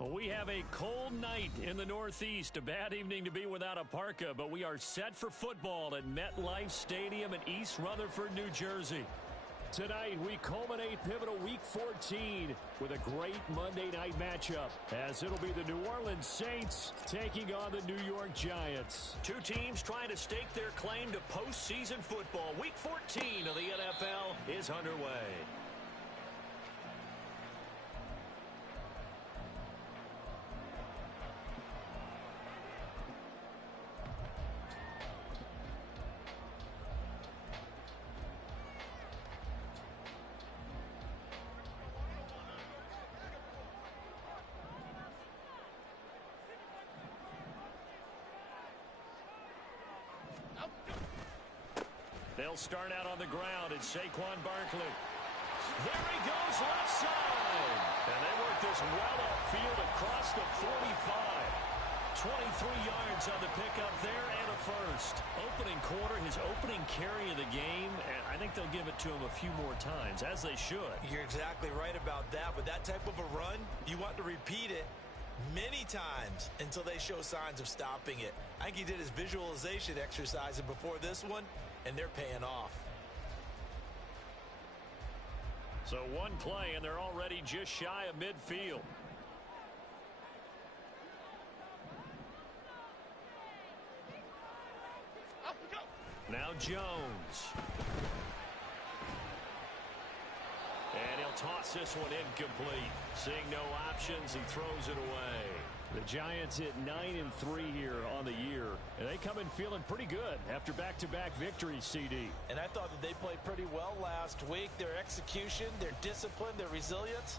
Well, we have a cold night in the Northeast. A bad evening to be without a parka, but we are set for football at MetLife Stadium in East Rutherford, New Jersey. Tonight, we culminate pivotal Week 14 with a great Monday night matchup, as it'll be the New Orleans Saints taking on the New York Giants. Two teams trying to stake their claim to postseason football. Week 14 of the NFL is underway. They'll start out on the ground. It's Saquon Barkley. There he goes, left side. And they work this well upfield across the 45. 23 yards on the pickup there and a first. Opening quarter, his opening carry of the game, and I think they'll give it to him a few more times, as they should. You're exactly right about that. With that type of a run, you want to repeat it many times until they show signs of stopping it. I think he did his visualization exercise before this one, and they're paying off. So one play, and they're already just shy of midfield. Now Jones. And he'll toss this one incomplete. Seeing no options, he throws it away. The Giants hit 9-3 here on the year, and they come in feeling pretty good after back-to-back victories, CD. And I thought that they played pretty well last week. Their execution, their discipline, their resilience,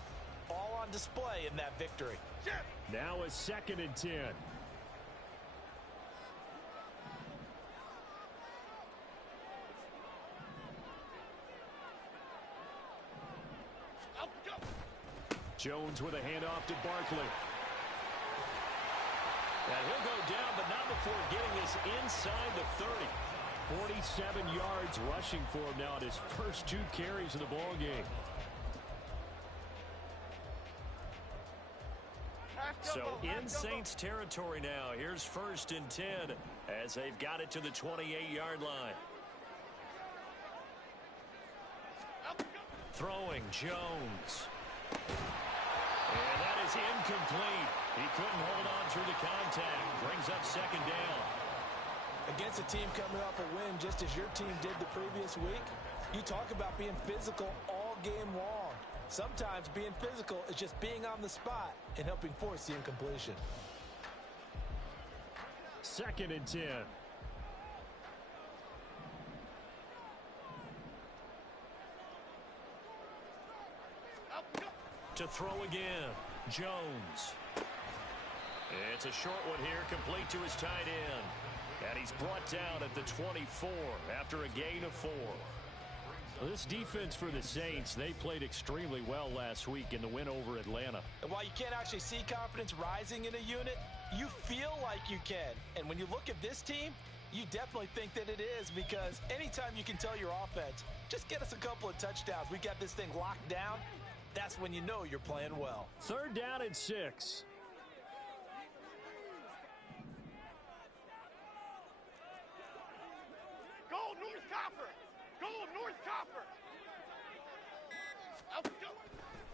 all on display in that victory. Now a 2nd and 10. Jones with a handoff to Barkley. And he'll go down, but not before getting this inside the 30. 47 yards rushing for him now at his first 2 carries of the ball game. So in Saints territory now. Here's 1st and 10 as they've got it to the 28-yard line. Throwing Jones. And that is incomplete. He couldn't hold on through the contact. Brings up 2nd down. Against a team coming off a win just as your team did the previous week, you talk about being physical all game long. Sometimes being physical is just being on the spot and helping force the incompletion. 2nd and 10. To throw again, Jones. It's a short one here, complete to his tight end. And he's brought down at the 24 after a gain of 4. This defense for the Saints, they played extremely well last week in the win over Atlanta. And while you can't actually see confidence rising in a unit, you feel like you can. And when you look at this team, you definitely think that it is, because anytime you can tell your offense, just get us a couple of touchdowns, we got this thing locked down, that's when you know you're playing well. 3rd down and 6. Go, North Copper! Go, North Copper!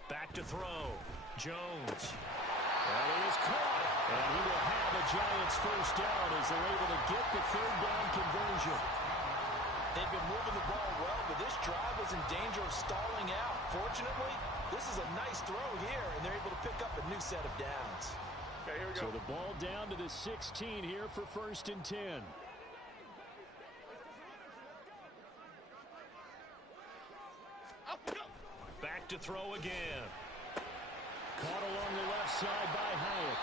Back to throw. Jones. And he is caught. And he will have a Giants 1st down as they're able to get the 3rd down conversion. They've been moving the ball well, but this drive was in danger of stalling out. Fortunately, this is a nice throw here, and they're able to pick up a new set of downs. Okay, here we go. So the ball down to the 16 here for 1st and 10. Back to throw again. Caught along the left side by Hyatt.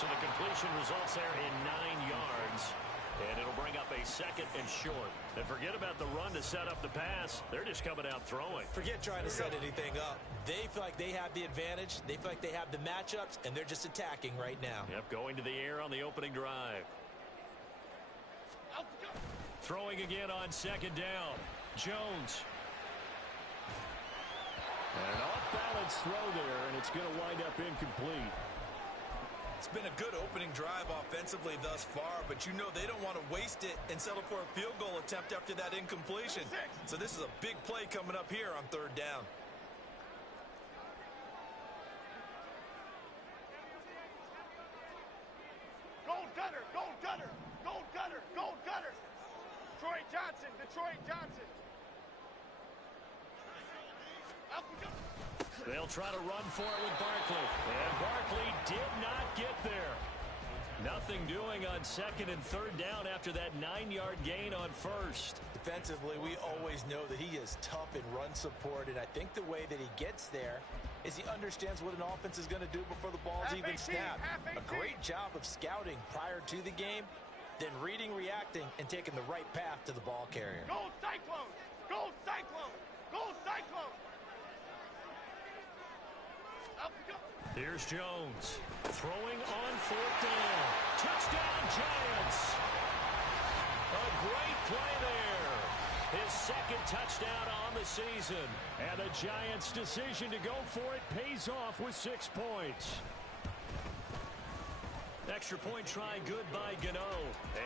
So the completion results there in 9 yards. And it'll bring up a 2nd and short. And forget about the run to set up the pass. They're just coming out throwing. Forget trying to set anything up. They feel like they have the advantage. They feel like they have the matchups, and they're just attacking right now. Yep, going to the air on the opening drive. Throwing again on 2nd down. Jones. And an off-balance throw there, and it's going to wind up incomplete. It's been a good opening drive offensively thus far, but you know they don't want to waste it and settle for a field goal attempt after that incompletion. So this is a big play coming up here on third down. Gold Gunner, Gold Gunner, Gold Gunner, Gold Gunner. Detroit Johnson, Detroit Johnson. They'll try to run for it with Barkley. And Barkley did not get there. Nothing doing on second and third down after that 9-yard gain on first. Defensively, we always know that he is tough in run support, and I think the way that he gets there is he understands what an offense is going to do before the ball's even snapped. A great job of scouting prior to the game, then reading, reacting, and taking the right path to the ball carrier. Gold Cyclone! Gold Cyclone! Gold Cyclone! Here's Jones throwing on fourth down. Touchdown, Giants. A great play there. His second touchdown on the season. And the Giants' decision to go for it pays off with 6 points. Extra point try good by Gano.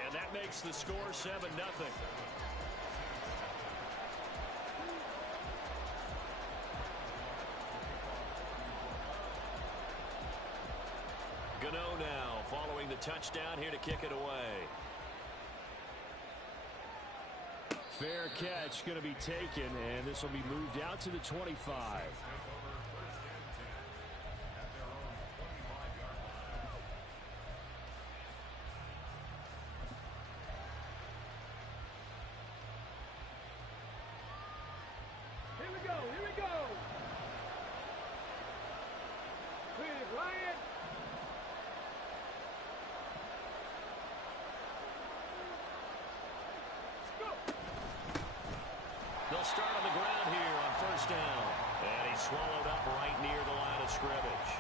And that makes the score 7-0. Gano now following the touchdown here to kick it away. Fair catch going to be taken, and this will be moved out to the 25. Here we go, here we go. Clear, Ryan. They'll start on the ground here on first down. And he's swallowed up right near the line of scrimmage.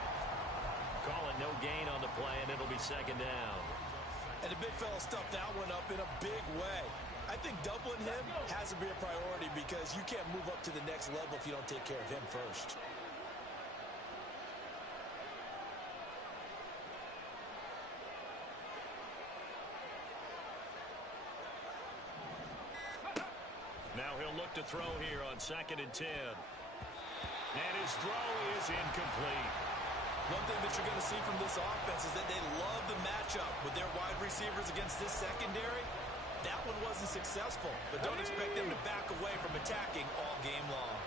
Call it no gain on the play, and it'll be second down. And the big fella stuffed that one up in a big way. I think doubling him has to be a priority because you can't move up to the next level if you don't take care of him first. Now he'll look to throw here on second and 10. And his throw is incomplete. One thing that you're going to see from this offense is that they love the matchup with their wide receivers against this secondary. That one wasn't successful, but don't expect them to back away from attacking all game long.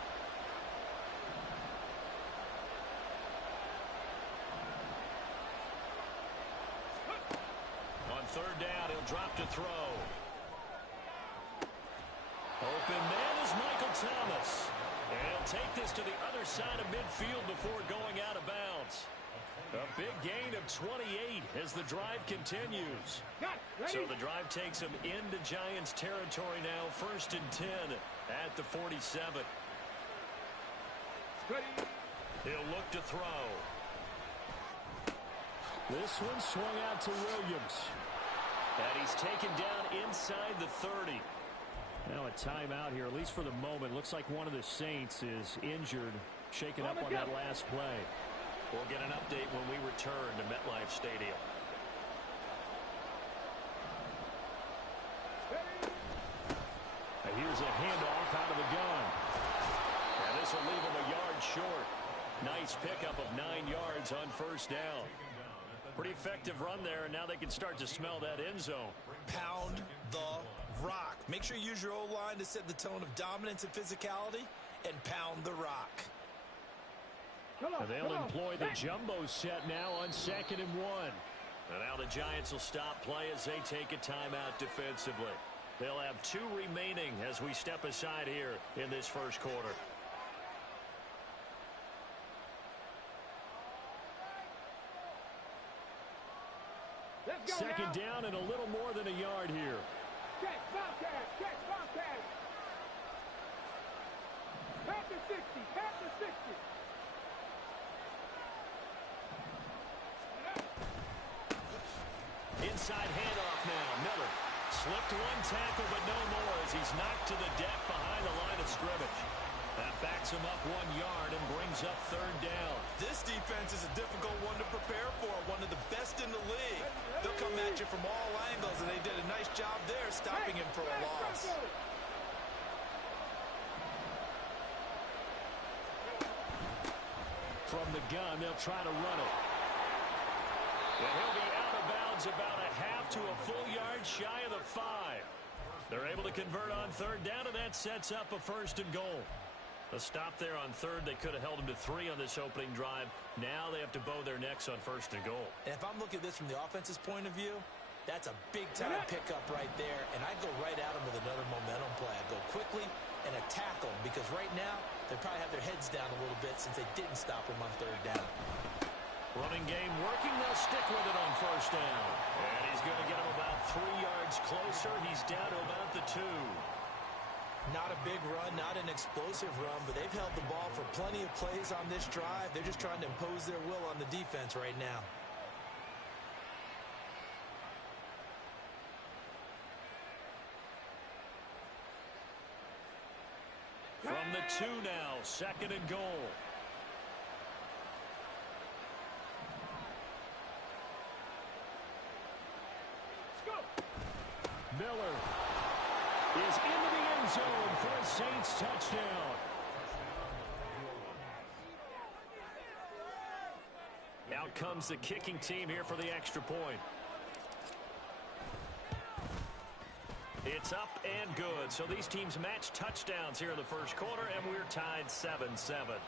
On third down, he'll drop to throw. Open man is Michael Thomas. And he'll take this to the other side of midfield before going out of bounds. A big gain of 28 as the drive continues. So the drive takes him into Giants territory now. First and 10 at the 47. He'll look to throw. This one swung out to Williams. And he's taken down inside the 30. Now a timeout here, at least for the moment. Looks like one of the Saints is injured, shaken up on that last play. We'll get an update when we return to MetLife Stadium. And here's a handoff out of the gun. And this will leave him a yard short. Nice pickup of 9 yards on first down. Pretty effective run there, and now they can start to smell that end zone. Pound the rock. Make sure you use your O-line to set the tone of dominance and physicality, and pound the rock. And they'll employ the jumbo set now on second and 1. And now the Giants will stop play as they take a timeout defensively. They'll have 2 remaining as we step aside here in this first quarter. Second down and a little more than a yard here. Check, Bobcat, check, Bobcat. Pat the 60, pat the 60. Inside handoff now. Miller slipped one tackle, but no more as he's knocked to the deck behind the line of scrimmage. That backs him up 1 yard and brings up third down. This defense is a difficult one to prepare for, one of the best in the league. They'll come at you from all angles, and they did a nice job there stopping him for a loss. From the gun, they'll try to run it. And he'll be out of bounds about a half to a full yard shy of the 5. They're able to convert on third down, and that sets up a 1st and goal. A stop there on third. They could have held him to 3 on this opening drive. Now they have to bow their necks on 1st and goal. And if I'm looking at this from the offense's point of view, that's a big-time pickup right there, and I'd go right at him with another momentum play. I'd go quickly and attack them, because right now they probably have their heads down a little bit since they didn't stop him on third down. Running game working. They'll stick with it on 1st down. And he's going to get him about 3 yards closer. He's down to about the 2. Not a big run, not an explosive run, but they've held the ball for plenty of plays on this drive. They're just trying to impose their will on the defense right now. From the 2 now, 2nd and goal. Miller is into the end zone for a Saints touchdown. Out comes the kicking team here for the extra point. It's up and good. So these teams match touchdowns here in the 1st quarter, and we're tied 7-7.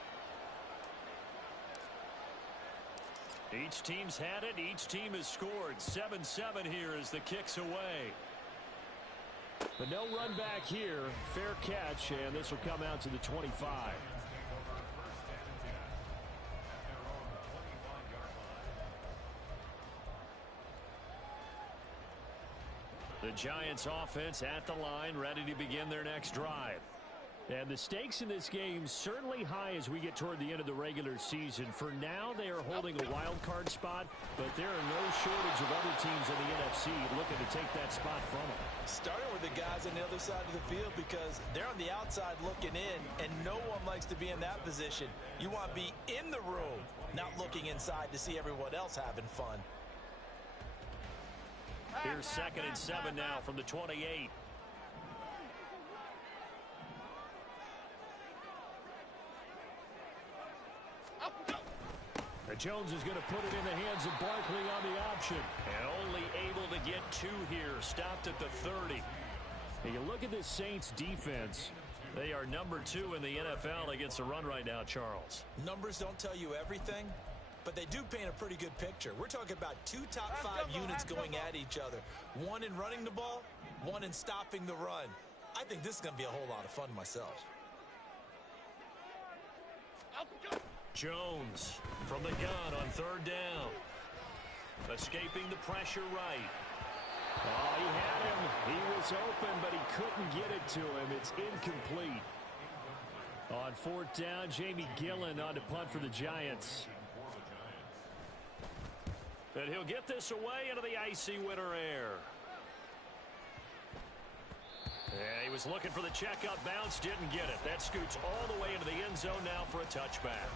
Each team's had it. Each team has scored. 7-7 here as the kick's away. But no run back here. Fair catch, and this will come out to the 25. The Giants offense at the line, ready to begin their next drive. And the stakes in this game certainly high as we get toward the end of the regular season. For now, they are holding a wild card spot, but there are no shortage of other teams in the NFC looking to take that spot from them. Starting with the guys on the other side of the field, because they're on the outside looking in, and no one likes to be in that position. You want to be in the room, not looking inside to see everyone else having fun. Here's 2nd and 7 now from the 28. Jones is going to put it in the hands of Barkley on the option. And only able to get 2 here. Stopped at the 30. And you look at this Saints defense. They are number 2 in the NFL against the run right now, Charles. Numbers don't tell you everything, but they do paint a pretty good picture. We're talking about 2 top 5 units going at each other. One in running the ball, one in stopping the run. I think this is going to be a whole lot of fun myself. Jones from the gun on 3rd down. Escaping the pressure right. Oh, he had him. He was open, but he couldn't get it to him. It's incomplete. On 4th down, Jamie Gillen on to punt for the Giants. And he'll get this away into the icy winter air. And he was looking for the checkup bounce, didn't get it. That scoots all the way into the end zone now for a touchback.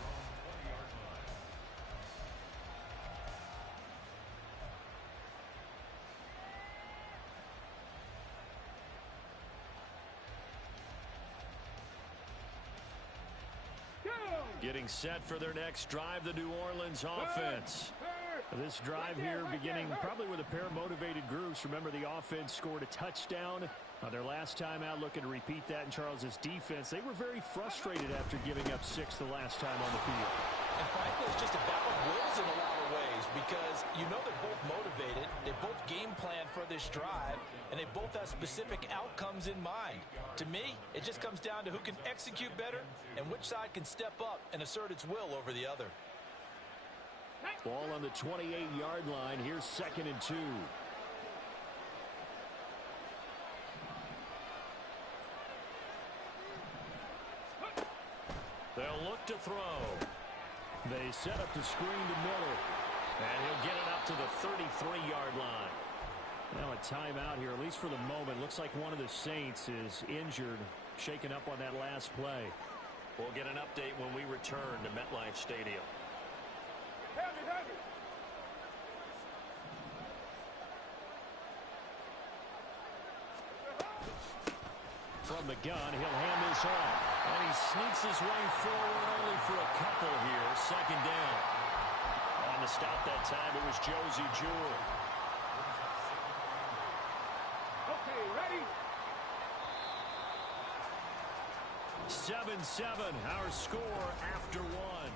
Getting set for their next drive, the New Orleans offense. This drive here beginning probably with a pair of motivated groups. Remember, the offense scored a touchdown on their last time out, looking to repeat that in Charles's defense. They were very frustrated after giving up 6 the last time on the field. And frankly, it's just a battle of wills in a lot of ways, because you know they're both motivated, they both game plan for this drive, and they both have specific outcomes in mind. To me, it just comes down to who can execute better and which side can step up and assert its will over the other. Ball on the 28-yard line. Here's 2nd and 2. They'll look to throw. They set up the screen to Miller. And he'll get it up to the 33-yard line. Now a timeout here, at least for the moment. Looks like one of the Saints is injured, shaken up on that last play. We'll get an update when we return to MetLife Stadium. From the gun, he'll hand this off. And he sneaks his way forward only for a couple here. Second down. On the stop that time, it was Josie Jewell. Okay, ready? 7-7, our score after one.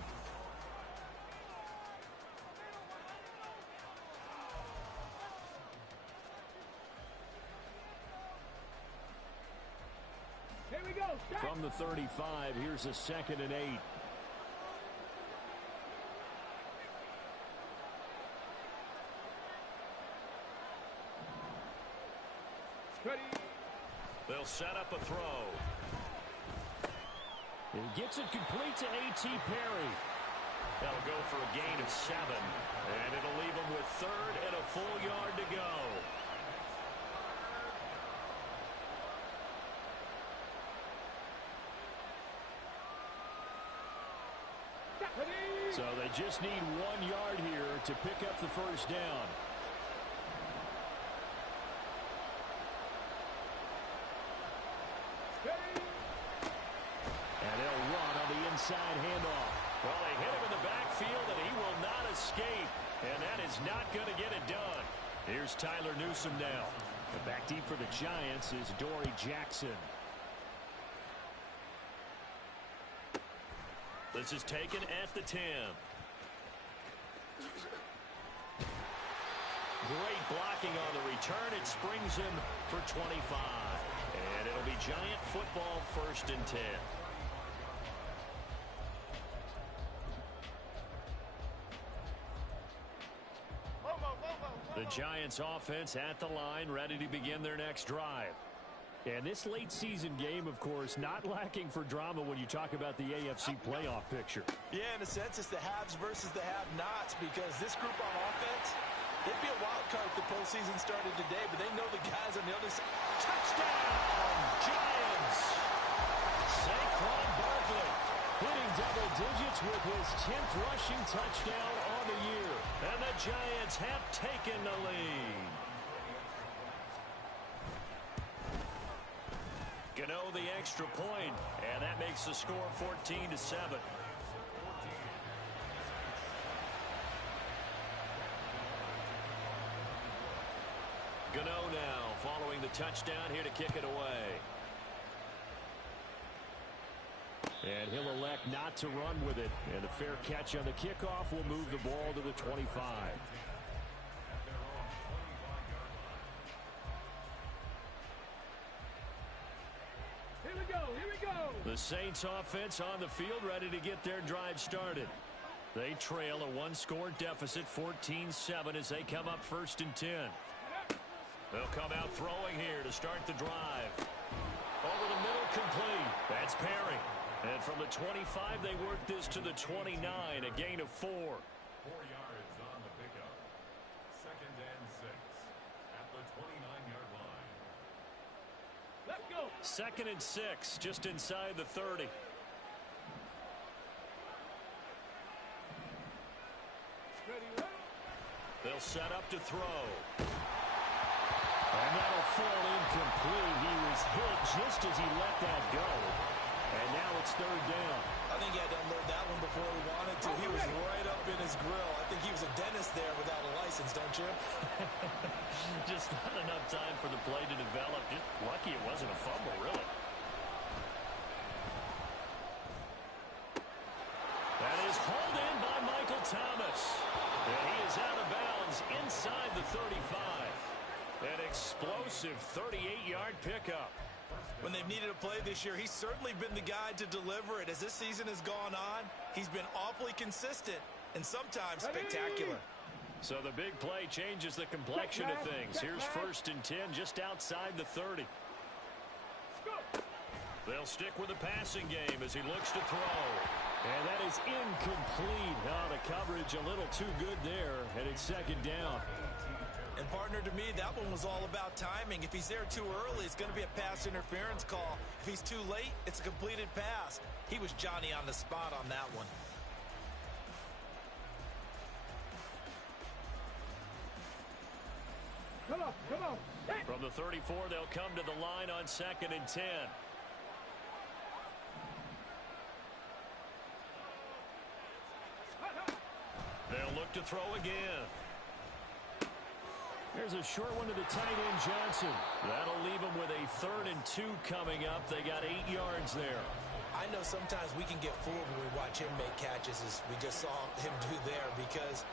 Here we go. Start. From the 35, here's a 2nd and 8. Ready. They'll set up a throw. He gets it complete to A.T. Perry. That'll go for a gain of 7. And it'll leave him with 3rd and a full yard to go. So they just need 1 yard here to pick up the first down. And they'll run on the inside handoff. Well, they hit him in the backfield, and he will not escape. And that is not going to get it done. Here's Tyler Newsome now. And back deep for the Giants is Dory Jackson. This is taken at the 10. Great blocking on the return. It springs him for 25. And it'll be Giant football, 1st and 10. The Giants offense at the line, ready to begin their next drive. And this late season game, of course, not lacking for drama when you talk about the AFC playoff picture. Yeah, in a sense, it's the haves versus the have-nots, because this group on offense, they'd be a wild card if the postseason started today, but they know the guys on the other side. Touchdown, Giants! Saquon Barkley hitting double digits with his 10th rushing touchdown on the year. And the Giants have taken the lead. Gano the extra point, and that makes the score 14-7. Gano now following the touchdown here to kick it away. And he'll elect not to run with it. And a fair catch on the kickoff will move the ball to the 25. Here we go. Here we go. The Saints offense on the field, ready to get their drive started. They trail a 1-score deficit, 14-7, as they come up 1st and 10. They'll come out throwing here to start the drive. Over the middle, complete. That's Perry. And from the 25, they work this to the 29, a gain of 4. 4 yards on the pickup. 2nd and 6 at the 29-yard line. Let's go. 2nd and 6, just inside the 30. Ready, ready. They'll set up to throw. And that'll fall incomplete. He was hit just as he let that go. And now it's 3rd down. I think he had to unload that one before he wanted to. He was right up in his grill. I think he was a dentist there without a license, don't you? Just not enough time for the play to develop. Just lucky it wasn't a fumble, really. That is hauled in by Michael Thomas. And he is out of bounds inside the 35. An explosive 38-yard pickup. When they've needed a play this year, he's certainly been the guy to deliver it. As this season has gone on, he's been awfully consistent and sometimes spectacular. So the big play changes the complexion of things. Here's 1st and 10 just outside the 30. They'll stick with the passing game as he looks to throw. And that is incomplete. Oh, the coverage a little too good there, and it's 2nd down. And partner, to me, that one was all about timing. If he's there too early, it's going to be a pass interference call. If he's too late, it's a completed pass. He was Johnny on the spot on that one. Come on, come on. From the 34, they'll come to the line on 2nd and 10. They'll look to throw again. There's a short one to the tight end, Johnson. That'll leave them with a 3rd and 2 coming up. They got 8 yards there. I know sometimes we can get fooled when we watch him make catches, as we just saw him do there, because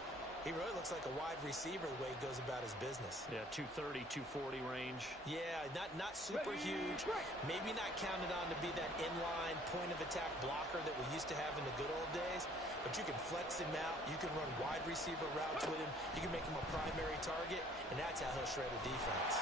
he really looks like a wide receiver the way he goes about his business. Yeah, 230, 240 range. Yeah, not super huge. Maybe not counted on to be that inline point-of-attack blocker that we used to have in the good old days. But you can flex him out. You can run wide receiver routes with him. You can make him a primary target, and that's how he'll shred a defense.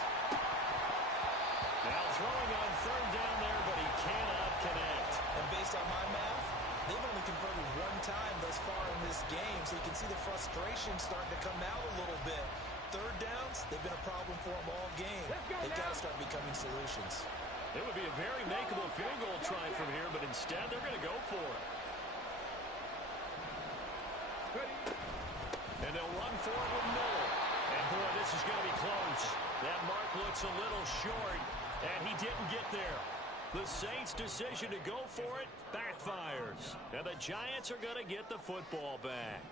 Now throwing on 3rd down there, but he cannot connect. And based on my math, they've only converted 1 time thus far in this game, so you can see the frustration starting to come out a little bit. 3rd downs, they've been a problem for them all game. They've got to start becoming solutions. It would be a very makeable field goal try from here, but instead they're going to go for it. And they'll run for it with Miller. And boy, this is going to be close. That mark looks a little short, and he didn't get there. The Saints' decision to go for it backfires. And the Giants are going to get the football back.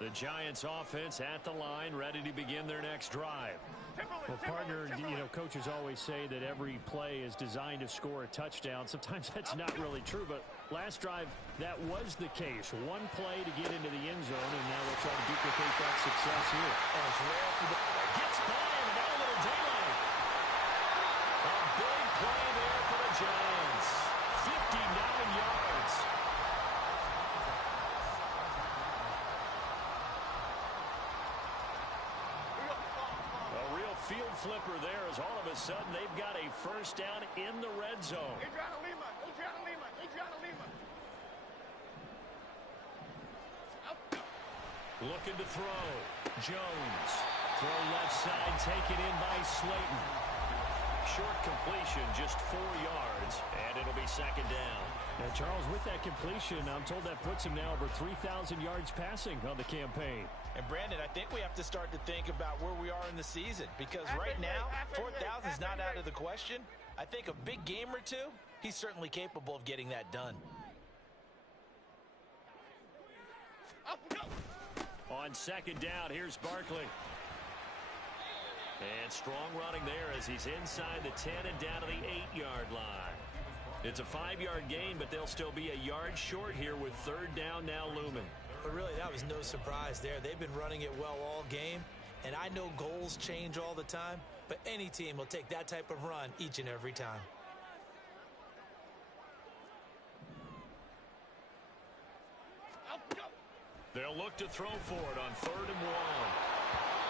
The Giants offense at the line, ready to begin their next drive. Well, partner, you know, coaches always say that every play is designed to score a touchdown. Sometimes that's not really true, but last drive, that was the case. 1 play to get into the end zone, and now they'll try to duplicate that success here. And it's rare for the... Gets by him, and now a little daylight. A big play there for the Giants. 59 yards. Field flipper there, as all of a sudden they've got a 1st down in the red zone. Adriana Lima. Looking to throw. Jones. Throw left side, taken in by Slayton. Short completion, just 4 yards, and it'll be 2nd down. Now, Charles, with that completion, I'm told that puts him now over 3,000 yards passing on the campaign. And, Brandon, I think we have to start to think about where we are in the season, because right now, 4,000 is not out of the question. I think a big game or 2, he's certainly capable of getting that done. On 2nd down, here's Barkley. And strong running there as he's inside the 10 and down to the 8-yard line. It's a 5-yard gain, but they'll still be a yard short here with 3rd down now looming. But really, that was no surprise there. They've been running it well all game, and I know goals change all the time, but any team will take that type of run each and every time. They'll look to throw for it on 3rd and 1.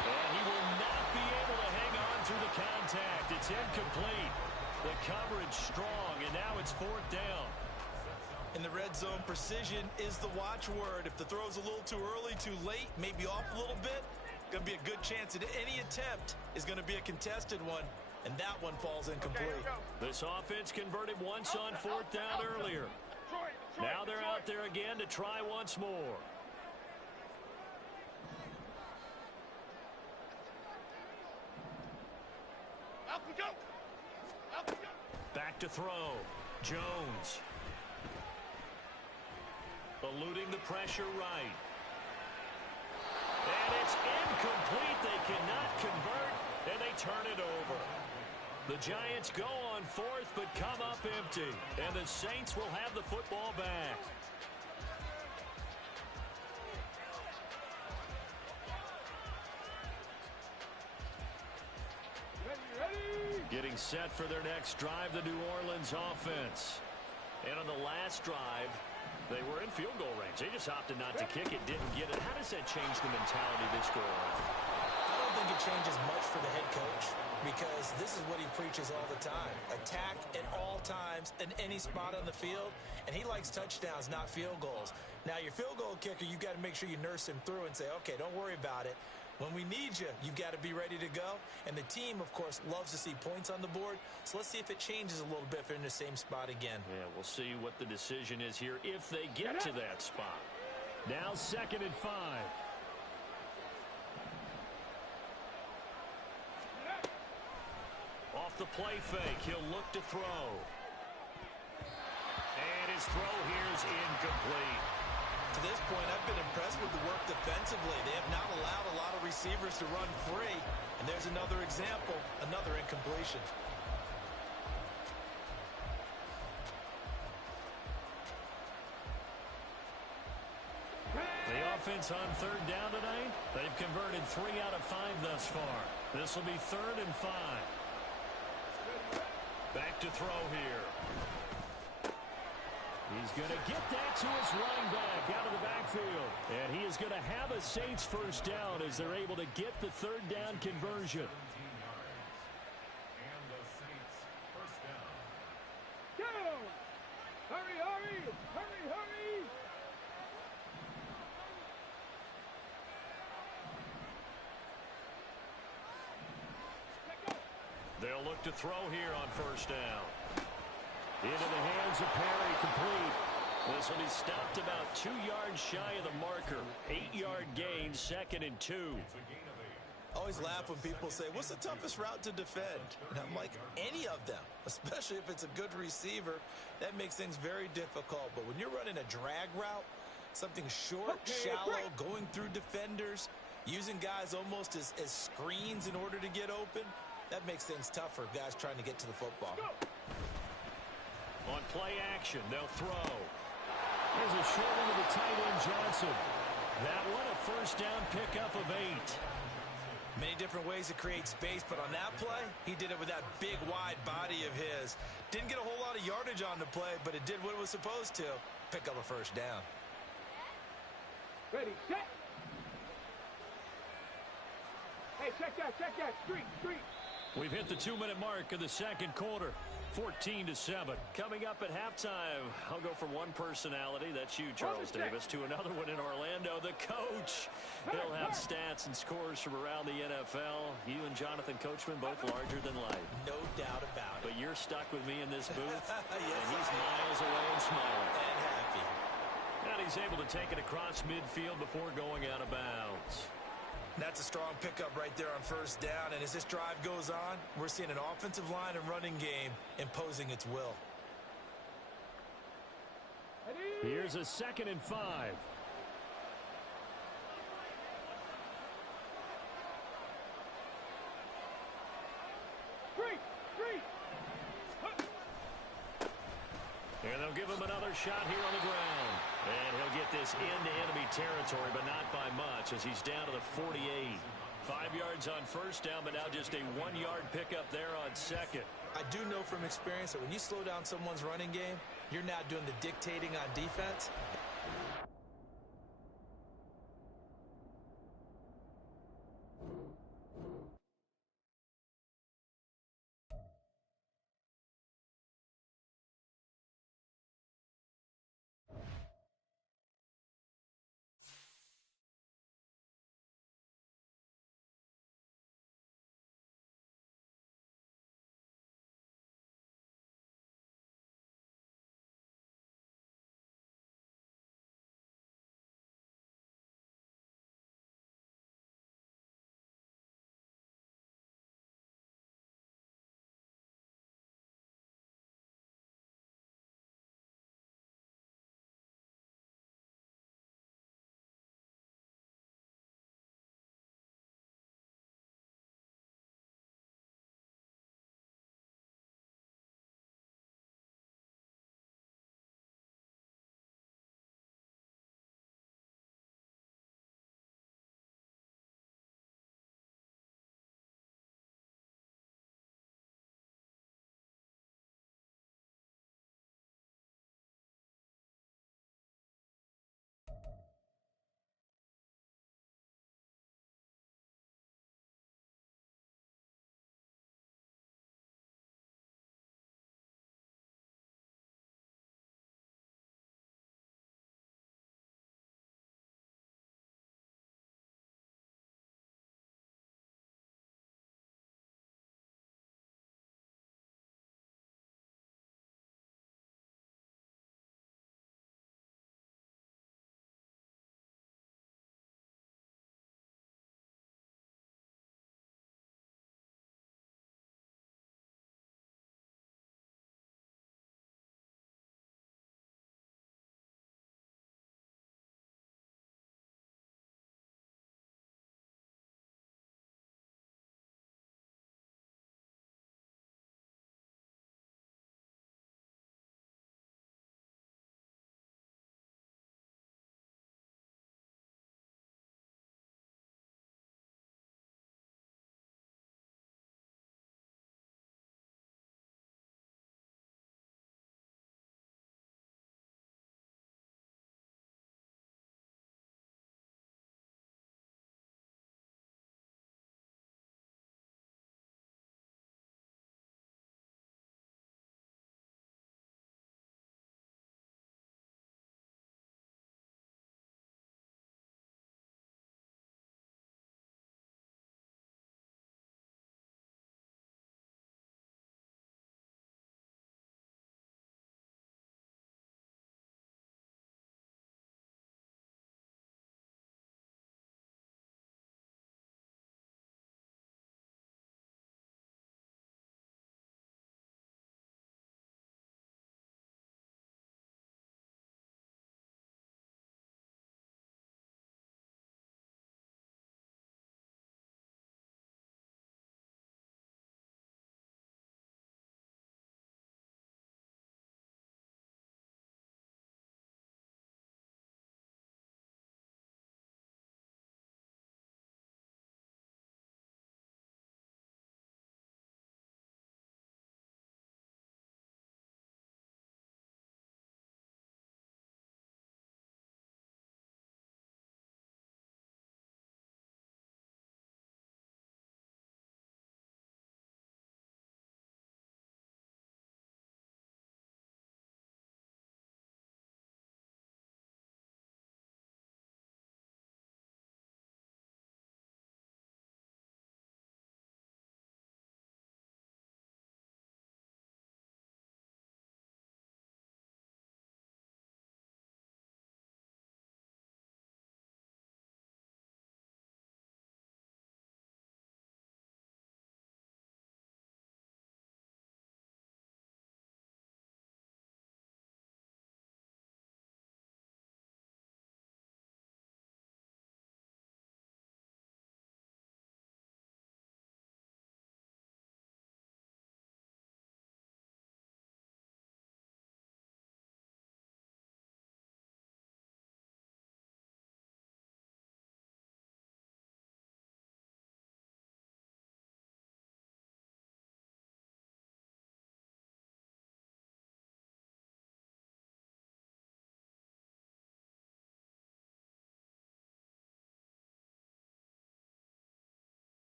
And he will not be able to hang on through the contact. It's incomplete. The coverage strong, and now it's 4th down. In the red zone, precision is the watchword. If the throw's a little too early, too late, maybe off a little bit, going to be a good chance that any attempt is going to be a contested one, and that one falls incomplete. This offense converted once on 4th down earlier. Now they're out there again to try once more. Back to throw. Jones. Eluding the pressure right. And it's incomplete. They cannot convert, and they turn it over. The Giants go on 4th, but come up empty. And the Saints will have the football back. Getting set for their next drive, the New Orleans offense. And on the last drive, they were in field goal range. They just opted not to kick it, didn't get it. How does that change the mentality this go around? I don't think it changes much for the head coach, because this is what he preaches all the time. Attack at all times in any spot on the field, and he likes touchdowns, not field goals. Now, your field goal kicker, you've got to make sure you nurse him through and say, okay, don't worry about it. When we need you, you've got to be ready to go. And the team, of course, loves to see points on the board. So let's see if it changes a little bit if they're in the same spot again. Yeah, we'll see what the decision is here if they get to that spot. Now 2nd and 5. Off the play fake, he'll look to throw. And his throw here is incomplete. To this point, I've been impressed with the work defensively. They have not allowed a lot of receivers to run free. And there's another example, another incompletion. The offense on 3rd down tonight, they've converted 3 out of 5 thus far. This will be 3rd and 5. Back to throw here. He's going to get that to his running back out of the backfield. And he is going to have a Saints first down as they're able to get the 3rd down conversion. 17 yards. And the Saints first down. Go! Hurry, hurry! Hurry, hurry! They'll look to throw here on 1st down. Into the hands of Perry, complete. This will be stopped about 2 yards shy of the marker. 8-yard gain, 2nd and 2. I always laugh when people say, what's the toughest route to defend? And I'm like, any of them, especially if it's a good receiver. That makes things very difficult. But when you're running a drag route, something short, shallow, going through defenders, using guys almost as screens in order to get open, that makes things tough for guys trying to get to the football. On play action, they'll throw. There's a short one to the tight end, Johnson. That one a 1st down pickup of 8. Many different ways to create space, but on that play, he did it with that big, wide body of his. Didn't get a whole lot of yardage on the play, but it did what it was supposed to. Pick up a 1st down. Ready, set! Hey, check that, street! We've hit the 2-minute mark of the 2nd quarter. 14-7. Coming up at halftime, I'll go from one personality, that's you, Charles Davis, to another one in Orlando, the coach. He'll have stats and scores from around the NFL. You and Jonathan Coachman, both larger than life. No doubt about it. But you're stuck with me in this booth, Yes, and he's miles away and smiling. And happy. And he's able to take it across midfield before going out of bounds. That's a strong pickup right there on 1st down. And as this drive goes on, we're seeing an offensive line and running game imposing its will. Here's a 2nd and 5. Street! And they'll give him another shot here on the ground. And he'll get this into enemy territory, but not by much as he's down to the 48. 5 yards on 1st down, but now just a 1-yard pickup there on 2nd. I do know from experience that when you slow down someone's running game, you're now doing the dictating on defense.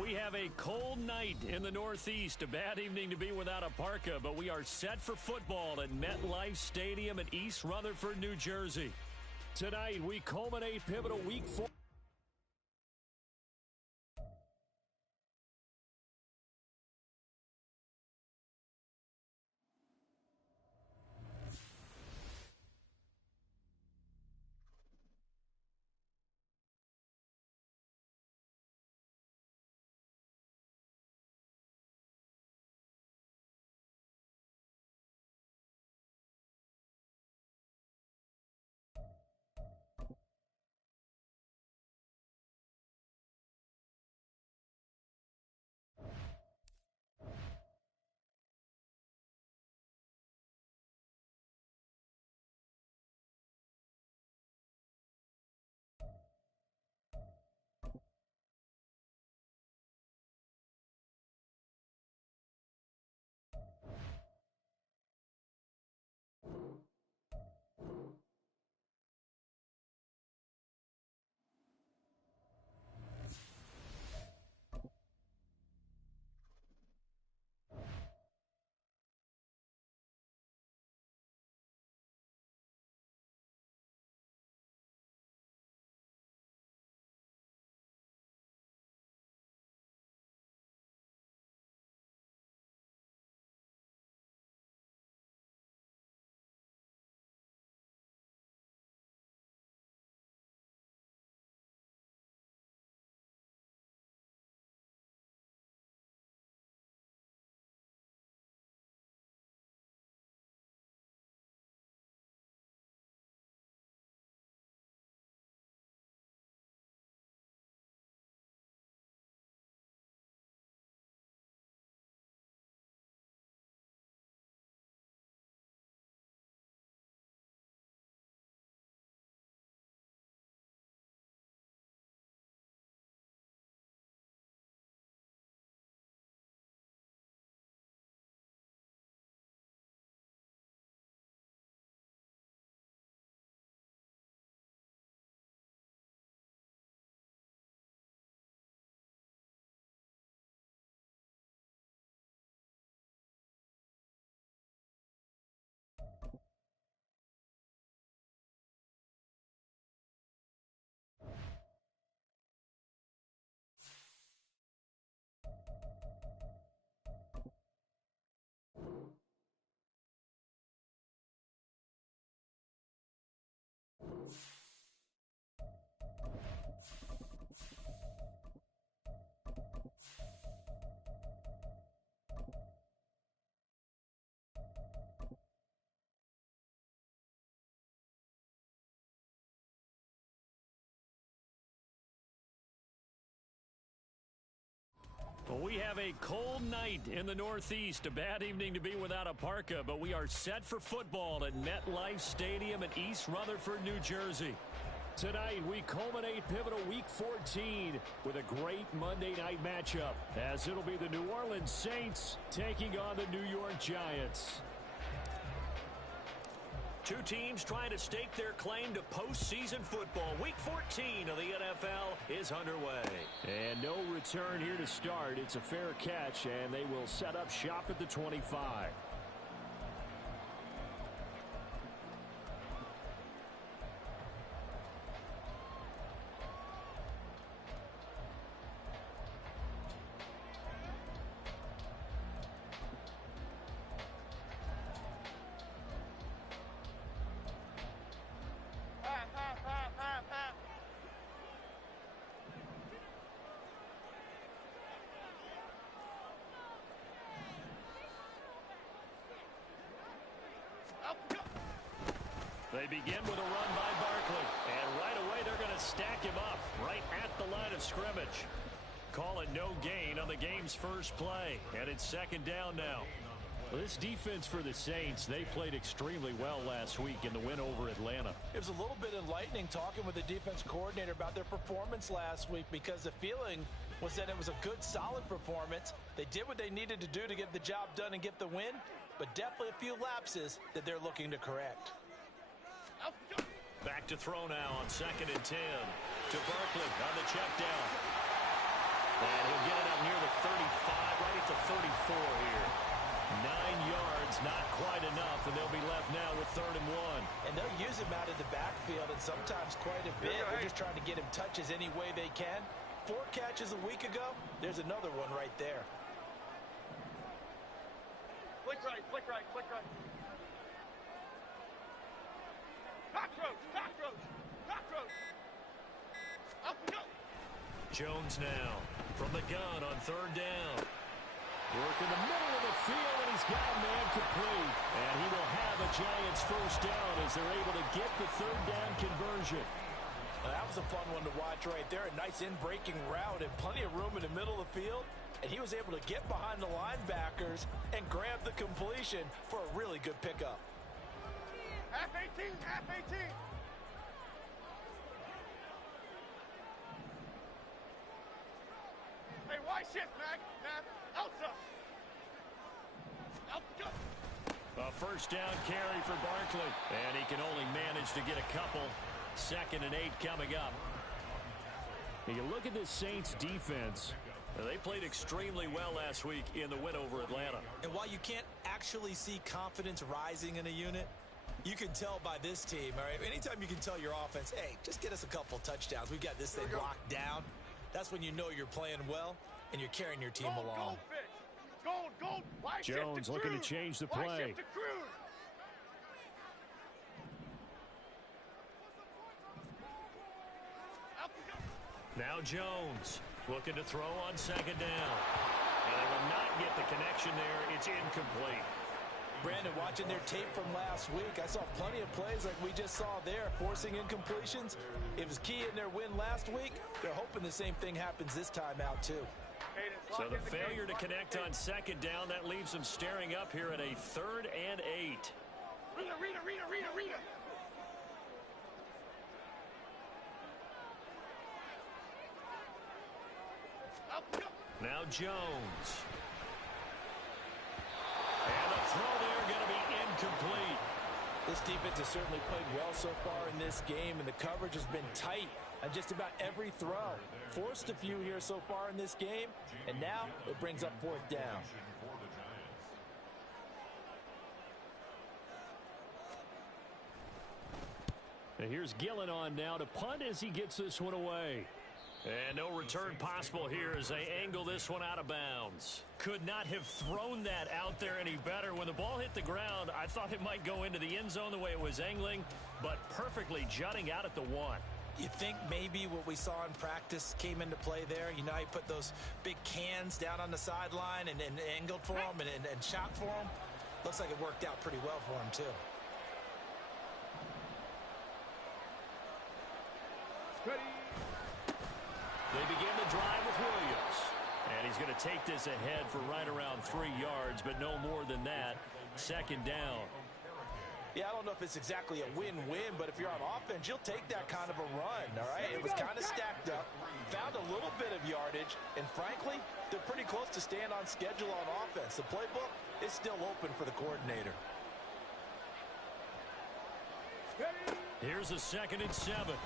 We have a cold night in the Northeast. A bad evening to be without a parka, but we are set for football at MetLife Stadium in East Rutherford, New Jersey. Tonight, we culminate pivotal Week 4. We have a cold night in the Northeast. A bad evening to be without a parka, but we are set for football at MetLife Stadium in East Rutherford, New Jersey. Tonight, we culminate pivotal Week 14 with a great Monday night matchup, as it'll be the New Orleans Saints taking on the New York Giants. Two teams trying to stake their claim to postseason football. Week 14 of the NFL is underway. And no return here to start. It's a fair catch, and they will set up shop at the 25. They begin with a run by Barkley, and right away they're going to stack him up right at the line of scrimmage. Call it no gain on the game's first play, and it's second down now. Well, this defense for the Saints, they played extremely well last week in the win over Atlanta. It was a little bit enlightening talking with the defense coordinator about their performance last week, because the feeling was that it was a good, solid performance. They did what they needed to do to get the job done and get the win, but definitely a few lapses that they're looking to correct. Back to throw now on 2nd and 10. To Barkley on the check down. And he'll get it up near the 35, right at the 34 here. 9 yards, not quite enough, and they'll be left now with 3rd and 1. And they'll use him out of the backfield, and sometimes quite a bit. They're just trying to get him touches any way they can. 4 catches a week ago. There's another one right there. Flick right, flick right, flick right. Cockroach, cockroach, cockroach. Up we go. Jones now from the gun on 3rd down. Work in the middle of the field, and he's got a man complete. And he will have a Giants 1st down as they're able to get the 3rd down conversion. That was a fun one to watch right there. A nice in-breaking route and plenty of room in the middle of the field. And he was able to get behind the linebackers and grab the completion for a really good pickup. Half 18, half 18. Hey, why shift, Mac? Elsa. Elsa, go. A 1st down carry for Barkley. And he can only manage to get a couple. 2nd and 8 coming up. And you look at this Saints defense. They played extremely well last week in the win over Atlanta. And while you can't actually see confidence rising in a unit, you can tell by this team, all right? Anytime you can tell your offense, hey, just get us a couple touchdowns. We've got this thing locked down. That's when you know you're playing well and you're carrying your team along. Gold, gold. Why Jones looking to change the play. Why shift to Cruz? Now Jones looking to throw on 2nd down. And they will not get the connection there. It's incomplete. Brandon, watching their tape from last week, I saw plenty of plays like we just saw there, forcing incompletions. It was key in their win last week. They're hoping the same thing happens this time out, too. So the failure to connect on 2nd down, that leaves them staring up here at a 3rd and 8. Rita. Now Jones. And the throw there going to be incomplete. This defense has certainly played well so far in this game, and the coverage has been tight on just about every throw. Forced a few here so far in this game, and now it brings up 4th down. And here's Gillen on now to punt as he gets this one away. And no return possible here as they angle this one out of bounds. Could not have thrown that out there any better. When the ball hit the ground, I thought it might go into the end zone the way it was angling, but perfectly jutting out at the 1. You think maybe what we saw in practice came into play there? You know, he put those big cans down on the sideline and angled for him and shot for him. Looks like it worked out pretty well for him, too. They begin the drive with Williams. And he's going to take this ahead for right around 3 yards, but no more than that. 2nd down. Yeah, I don't know if it's exactly a win-win, but if you're on offense, you'll take that kind of a run, all right? It was kind of stacked up, found a little bit of yardage, and frankly, they're pretty close to staying on schedule on offense. The playbook is still open for the coordinator. Here's a 2nd and 7.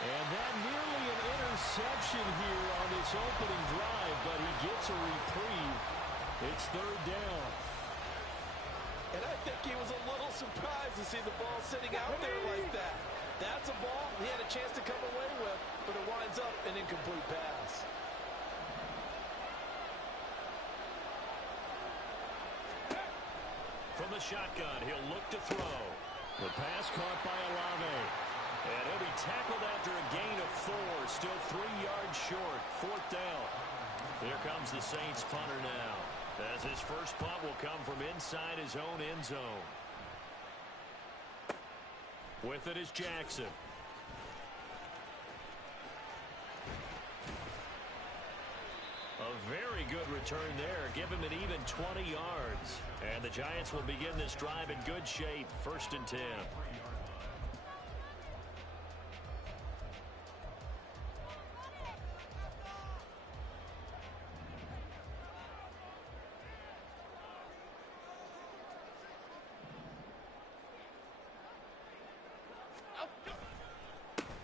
And that nearly an interception here on this opening drive, but he gets a reprieve. It's 3rd down. And I think he was a little surprised to see the ball sitting out there like that. That's a ball he had a chance to come away with, but it winds up an incomplete pass. From the shotgun, he'll look to throw. The pass caught by Olave. And he'll be tackled after a gain of 4. Still 3 yards short. 4th down. Here comes the Saints punter now, as his first punt will come from inside his own end zone. With it is Jackson. A very good return there. Give him an even 20 yards. And the Giants will begin this drive in good shape. 1st and 10.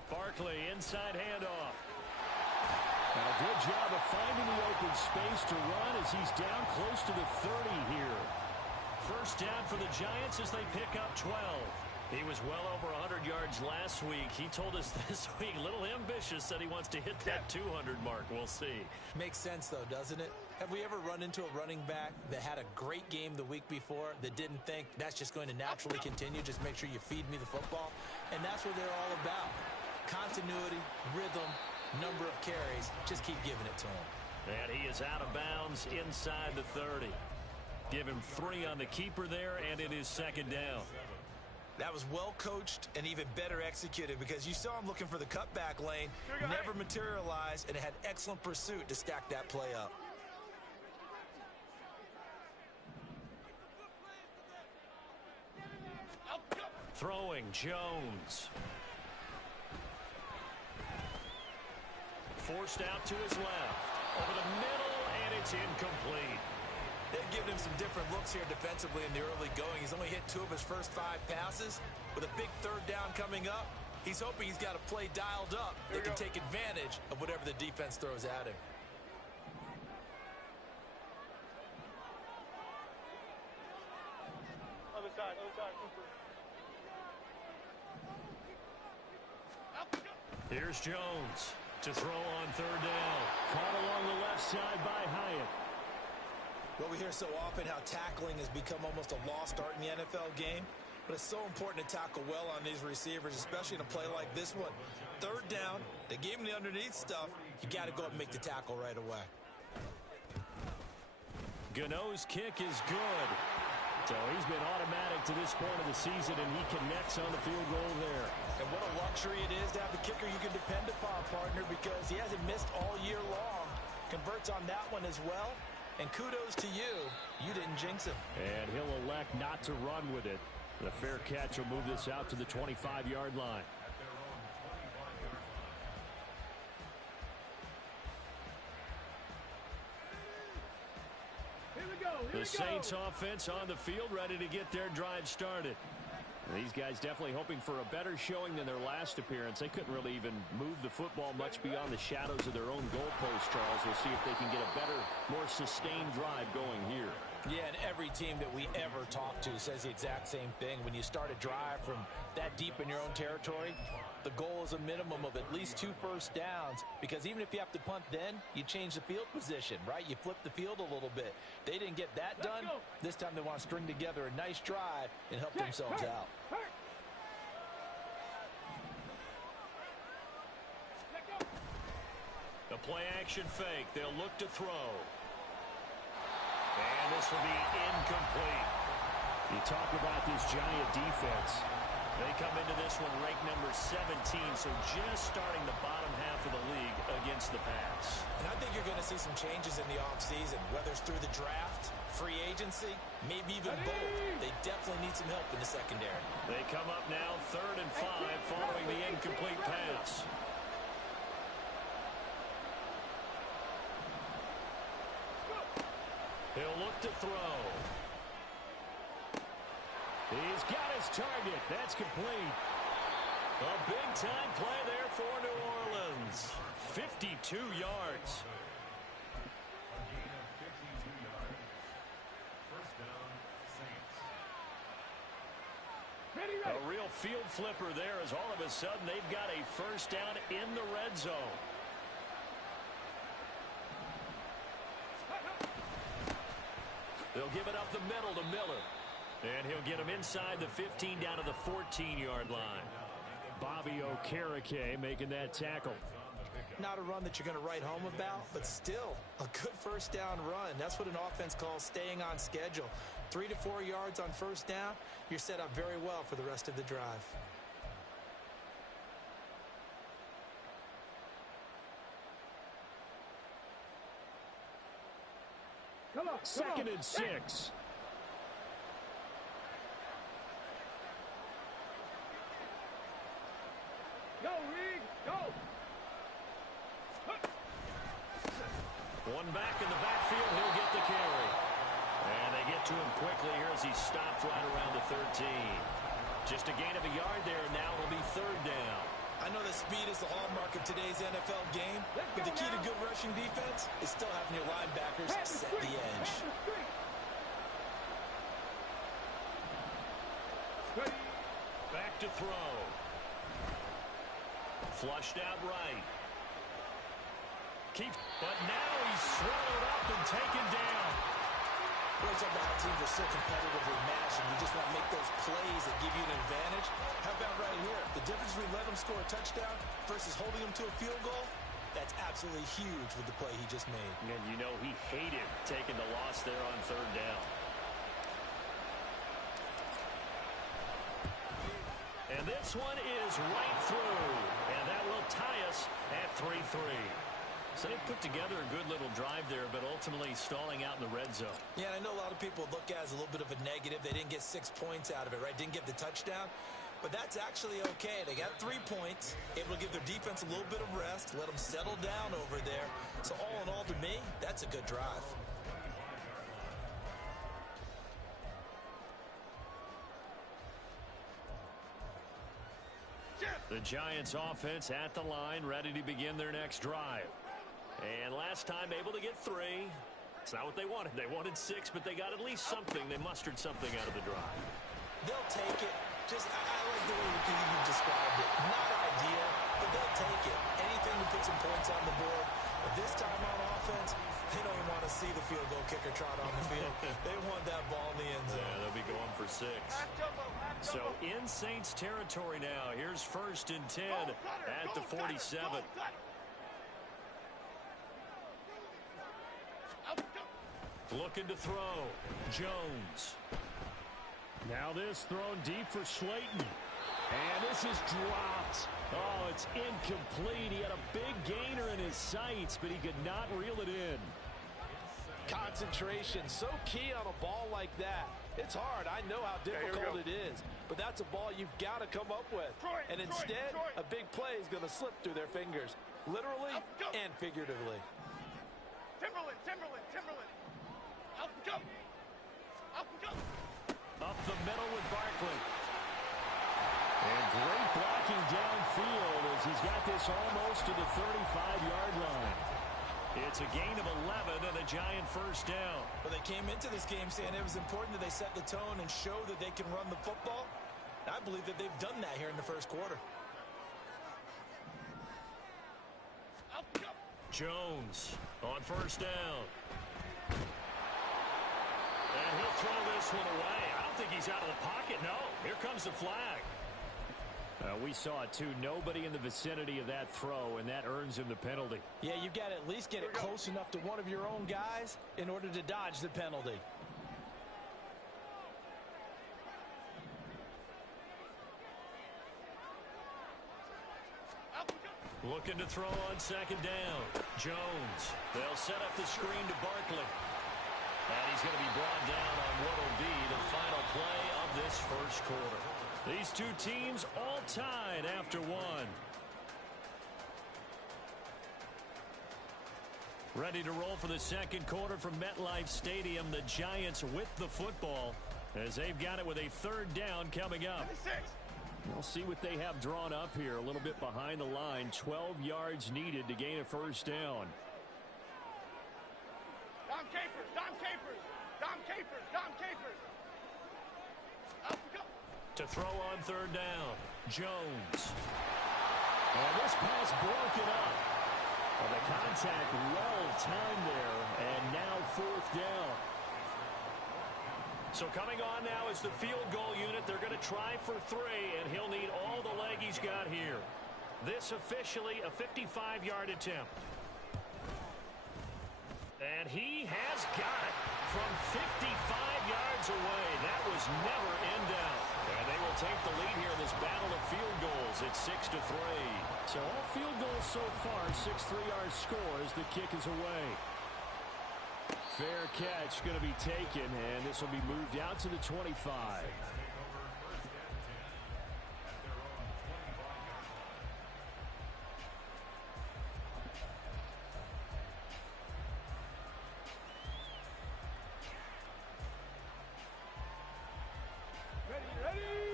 Barkley, inside handoff. And a good job of finding the open space to run as he's down close to the 30 here. First down for the Giants as they pick up 12. He was well over 100 yards last week. He told us this week, a little ambitious, said he wants to hit that 200 mark. We'll see. Makes sense, though, doesn't it? Have we ever run into a running back that had a great game the week before that didn't think that's just going to naturally continue? Just make sure you feed me the football. And that's what they're all about. Continuity, rhythm, number of carries. Just keep giving it to him. And he is out of bounds inside the 30. Give him 3 on the keeper there, and it is second down. That was well coached and even better executed because you saw him looking for the cutback lane, never materialized, and had excellent pursuit to stack that play up. Throwing Jones. Forced out to his left. Over the middle, and it's incomplete. They've given him some different looks here defensively in the early going. He's only hit 2 of his first 5 passes. With a big third down coming up, he's hoping he's got a play dialed up that can take advantage of whatever the defense throws at him. Other side, Cooper. Here's Jones to throw on third down. Caught along the left side by Hyatt. Well, we hear so often how tackling has become almost a lost art in the NFL game, but it's so important to tackle well on these receivers, especially in a play like this one. Third down, they gave him the underneath stuff. You got to go up and make the tackle right away. Gano's kick is good. So he's been automatic to this point of the season, and he connects on the field goal there. And what a luxury it is to have the kicker you can depend upon, partner, because he hasn't missed all year long. Converts on that one as well. And kudos to you. You didn't jinx him. And he'll elect not to run with it. The fair catch will move this out to the 25-yard line. The Saints offense on the field, ready to get their drive started. These guys definitely hoping for a better showing than their last appearance. They couldn't really even move the football much beyond the shadows of their own goalpost, Charles. We'll see if they can get a better, more sustained drive going here. Yeah, and every team that we ever talk to says the exact same thing. When you start a drive from that deep in your own territory, the goal is a minimum of at least 2 first downs, because even if you have to punt then, you change the field position, right? You flip the field a little bit. They didn't get that done. This time they want to string together a nice drive and help themselves out. The play-action fake. They'll look to throw. And this will be incomplete. You talk about this Giant defense. They come into this one ranked number 17, so just starting the bottom half of the league against the pass. And I think you're going to see some changes in the offseason, whether it's through the draft, free agency, maybe even both. They definitely need some help in the secondary. They come up now 3rd and 5 following the incomplete pass. He'll look to throw. He's got his target. That's complete. A big-time play there for New Orleans. 52 yards. A gain of 52 yards. First down, Saints. A real field flipper there, as all of a sudden they've got a first down in the red zone. They'll give it up the middle to Miller. And he'll get him inside the 15 down to the 14-yard line. Bobby Okereke making that tackle. Not a run that you're going to write home about, but still a good first down run. That's what an offense calls staying on schedule. 3 to 4 yards on first down, you're set up very well for the rest of the drive. Second and 6. Go, Reed, go! One back in the backfield, he'll get the carry. And they get to him quickly here as he stopped right around the 13. Just a gain of a yard there, and now it'll be 3rd down. I I know that speed is the hallmark of today's NFL game, but the key to good rushing defense is still having your linebackers set the edge. Back to throw. Flushed out right. But now he's swallowed up and taken down. Brings up how teams are so competitively matched, and you just want to make those plays that give you an advantage. How about right here? The difference between letting them score a touchdown versus holding them to a field goal, that's absolutely huge with the play he just made. And you know he hated taking the loss there on third down. And this one is right through. And that will tie us at 3-3. So they put together a good little drive there, but ultimately stalling out in the red zone. Yeah, and I know a lot of people look at it as a little bit of a negative. They didn't get 6 points out of it, right? Didn't get the touchdown. But that's actually okay. They got 3 points, able to give their defense a little bit of rest, let them settle down over there. So all in all, to me, that's a good drive. The Giants offense at the line, ready to begin their next drive. And last time able to get 3. It's not what they wanted. They wanted 6, but they got at least something. They mustered something out of the drive. They'll take it. I like the way you described it. Not ideal, but they'll take it. Anything to put some points on the board. But this time on offense, they don't even want to see the field goal kicker trot on the field. They want that ball in the end zone. Yeah, they'll be going for 6. So in Saints territory now. Here's 1st and 10 at the 47. Looking to throw. Jones. Now this thrown deep for Slayton. And this is dropped. Oh, it's incomplete. He had a big gainer in his sights, but he could not reel it in. Concentration, so key on a ball like that. It's hard. I know how difficult it is, but that's a ball you've got to come up with. And instead, a big play is going to slip through their fingers, literally and figuratively. Timberland. Up the middle with Barkley. And great blocking downfield as he's got this almost to the 35-yard line. It's a gain of 11 and a Giant 1st down. Well, they came into this game saying it was important that they set the tone and show that they can run the football. I believe that they've done that here in the 1st quarter. Jones on 1st down. And he'll throw this one away. I don't think he's out of the pocket. No, here comes the flag. We saw it, too. Nobody in the vicinity of that throw, and that earns him the penalty. Yeah, you've got to at least get it close enough to one of your own guys in order to dodge the penalty. Looking to throw on 2nd down. Jones. They'll set up the screen to Barkley. And he's going to be brought down on what will be the final play of this 1st quarter. These two teams all tied after 1. Ready to roll for the 2nd quarter from MetLife Stadium. The Giants with the football as they've got it with a 3rd down coming up. We'll see what they have drawn up here. A little bit behind the line. 12 yards needed to gain a 1st down. Dom Capers. To throw on 3rd down. Jones. And this pass broken up. Well, the contact well timed there. And now 4th down. So coming on now is the field goal unit. They're going to try for 3, and he'll need all the leg he's got here. This officially a 55-yard attempt. And he has got it from 55 yards away. That was never in doubt. And they will take the lead here in this battle of field goals. It's 6-3. So all field goals so far, 6 3-yard scores. The kick is away. Fair catch going to be taken, and this will be moved out to the 25.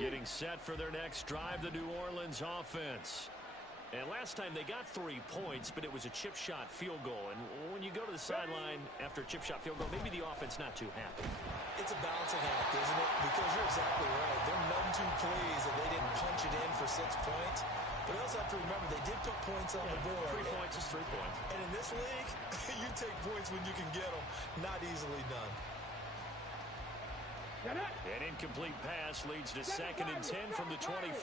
Getting set for their next drive, the New Orleans offense. And last time they got 3 points, but it was a chip shot field goal. And when you go to the sideline after a chip shot field goal, maybe the offense not too happy. It's a balancing act, isn't it? Because you're exactly right. They're none too pleased that they didn't punch it in for 6 points. But you also have to remember they did put points on the board. 3 points is 3 points. And in this league, you take points when you can get them. Not easily done. An incomplete pass leads to 2nd and 10 from the 25.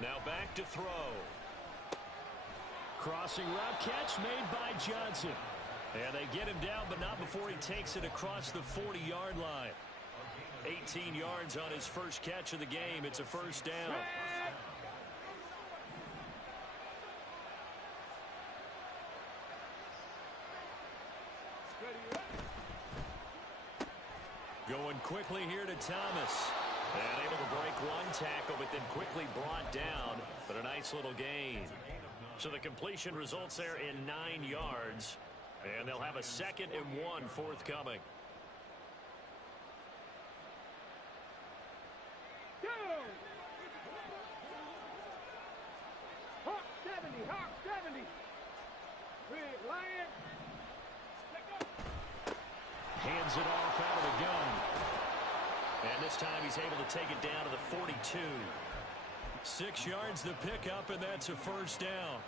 Now back to throw. Crossing route catch made by Johnson. And they get him down, but not before he takes it across the 40-yard line. 18 yards on his first catch of the game. It's a first down. Going quickly here to Thomas. And able to break one tackle, but then quickly brought down. But a nice little gain. So the completion results there in 9 yards. And they'll have a 2nd and 1 forthcoming. Hawk 70, Hawk 70. Red Lion. Hands it off out of the gun. And this time he's able to take it down to the 42. 6 yards the pickup, and that's a first down.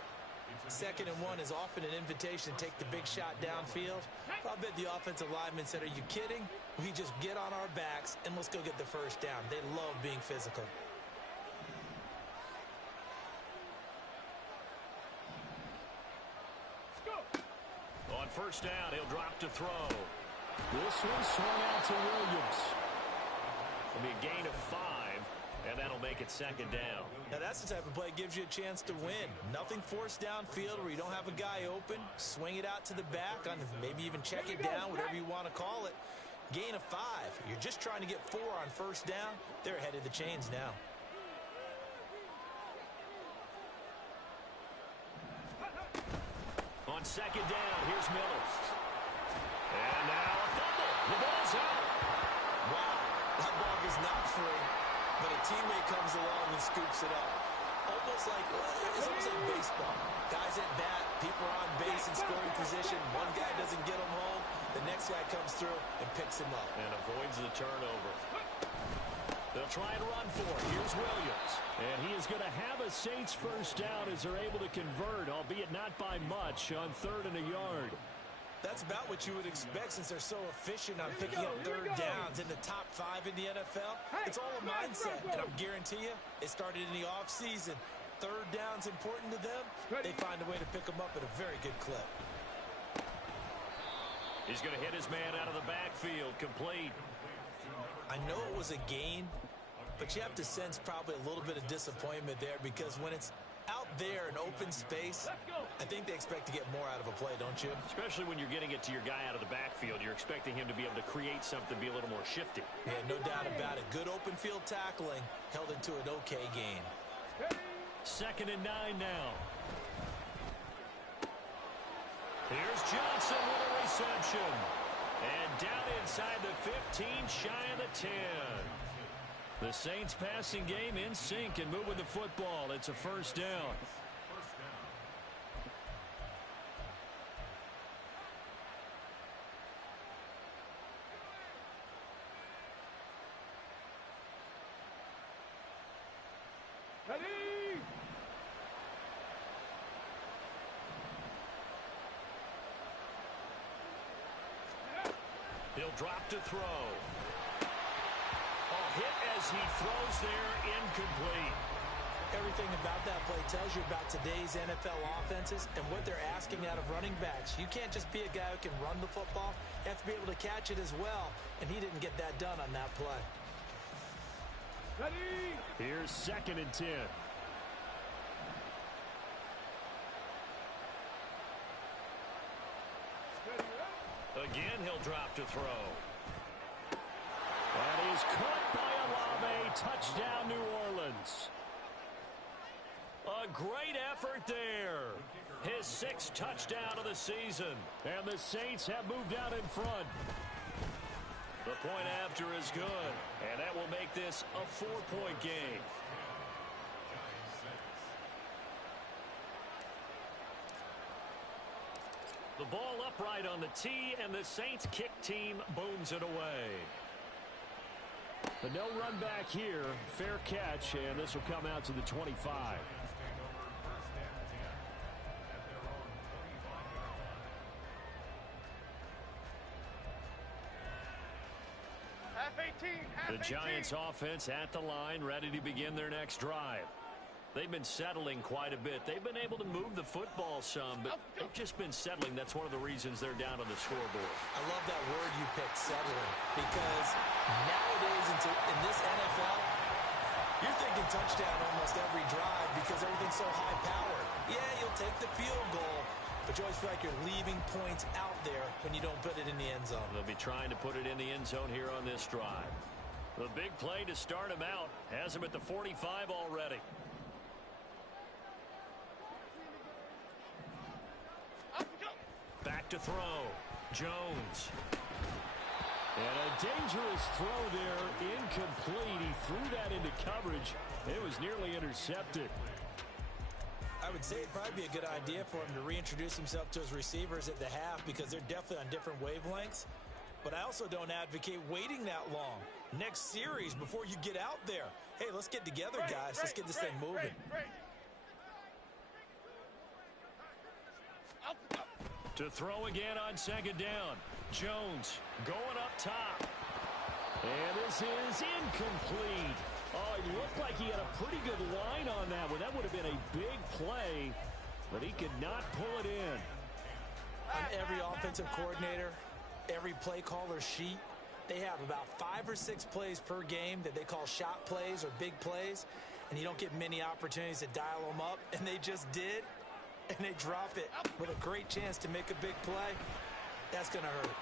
2nd and 1 is often an invitation to take the big shot downfield. I'll bet the offensive lineman said, are you kidding? We just get on our backs and let's go get the first down. They love being physical. On first down, he'll drop to throw. This one swung out to Williams. It'll be a gain of 5, and that'll make it 2nd down. Now that's the type of play that gives you a chance to win. Nothing forced downfield where you don't have a guy open. Swing it out to the back, on maybe even check it down, whatever you want to call it. Gain of 5. You're just trying to get 4 on first down. They're ahead of the chains now. On 2nd down, here's Miller. And now a fumble. The ball's out. Wow, that ball was not free, but a teammate comes along and scoops it up. It's almost like baseball. Guys at bat, people are on base in scoring position. One guy doesn't get him home. The next guy comes through and picks him up. And avoids the turnover. They'll try and run for it. Here's Williams. And he is going to have a Saints first down as they're able to convert, albeit not by much, on 3rd and a yard. That's about what you would expect since they're so efficient on picking up 3rd downs in the top 5 in the NFL. It's all a mindset, and I guarantee you, it started in the offseason. 3rd down's important to them. They find a way to pick them up at a very good clip. He's going to hit his man out of the backfield, complete. I know it was a gain, but you have to sense probably a little bit of disappointment there because when it's out there in open space, I think they expect to get more out of a play, don't you? Especially when you're getting it to your guy out of the backfield. You're expecting him to be able to create something, be a little more shifty. Yeah, no doubt about it. Good open field tackling held into an okay gain. 2nd and 9 now. Here's Johnson with a reception. And down inside the 15, shy of the 10. The Saints passing game in sync and moving the football. It's a first down. Ready? He'll drop to throw. Hit as he throws there, incomplete. Everything about that play tells you about today's NFL offenses and what they're asking out of running backs. You can't just be a guy who can run the football. You have to be able to catch it as well, and he didn't get that done on that play. Ready? Here's 2nd and 10. Again, he'll drop to throw. That is caught by Olave. Touchdown, New Orleans. A great effort there. His 6th touchdown of the season. And the Saints have moved out in front. The point after is good, and that will make this a 4-point game. The ball upright on the tee, and the Saints kick team booms it away. But no run back here. Fair catch, and this will come out to the 25. Half 18. The Giants offense at the line, ready to begin their next drive. They've been settling quite a bit. They've been able to move the football some, but they've just been settling. That's one of the reasons they're down on the scoreboard. I love that word you picked, settling, because nowadays in this NFL, you're thinking touchdown almost every drive because everything's so high-powered. Yeah, you'll take the field goal, but you always feel like you're leaving points out there when you don't put it in the end zone. They'll be trying to put it in the end zone here on this drive. The big play to start him out has him at the 45 already. Back to throw. Jones. And a dangerous throw there. Incomplete. He threw that into coverage. It was nearly intercepted. I would say it'd probably be a good idea for him to reintroduce himself to his receivers at the half because they're definitely on different wavelengths. But I also don't advocate waiting that long. Next series before you get out there. Hey, let's get together, guys. Let's get this thing moving. To throw again on second down. Jones going up top. And this is incomplete. Oh, it looked like he had a pretty good line on that one. That would have been a big play, but he could not pull it in. On every offensive coordinator, every play caller sheet, they have about 5 or 6 plays per game that they call shot plays or big plays, and you don't get many opportunities to dial them up, and they just did. And they drop it with a great chance to make a big play. That's going to hurt.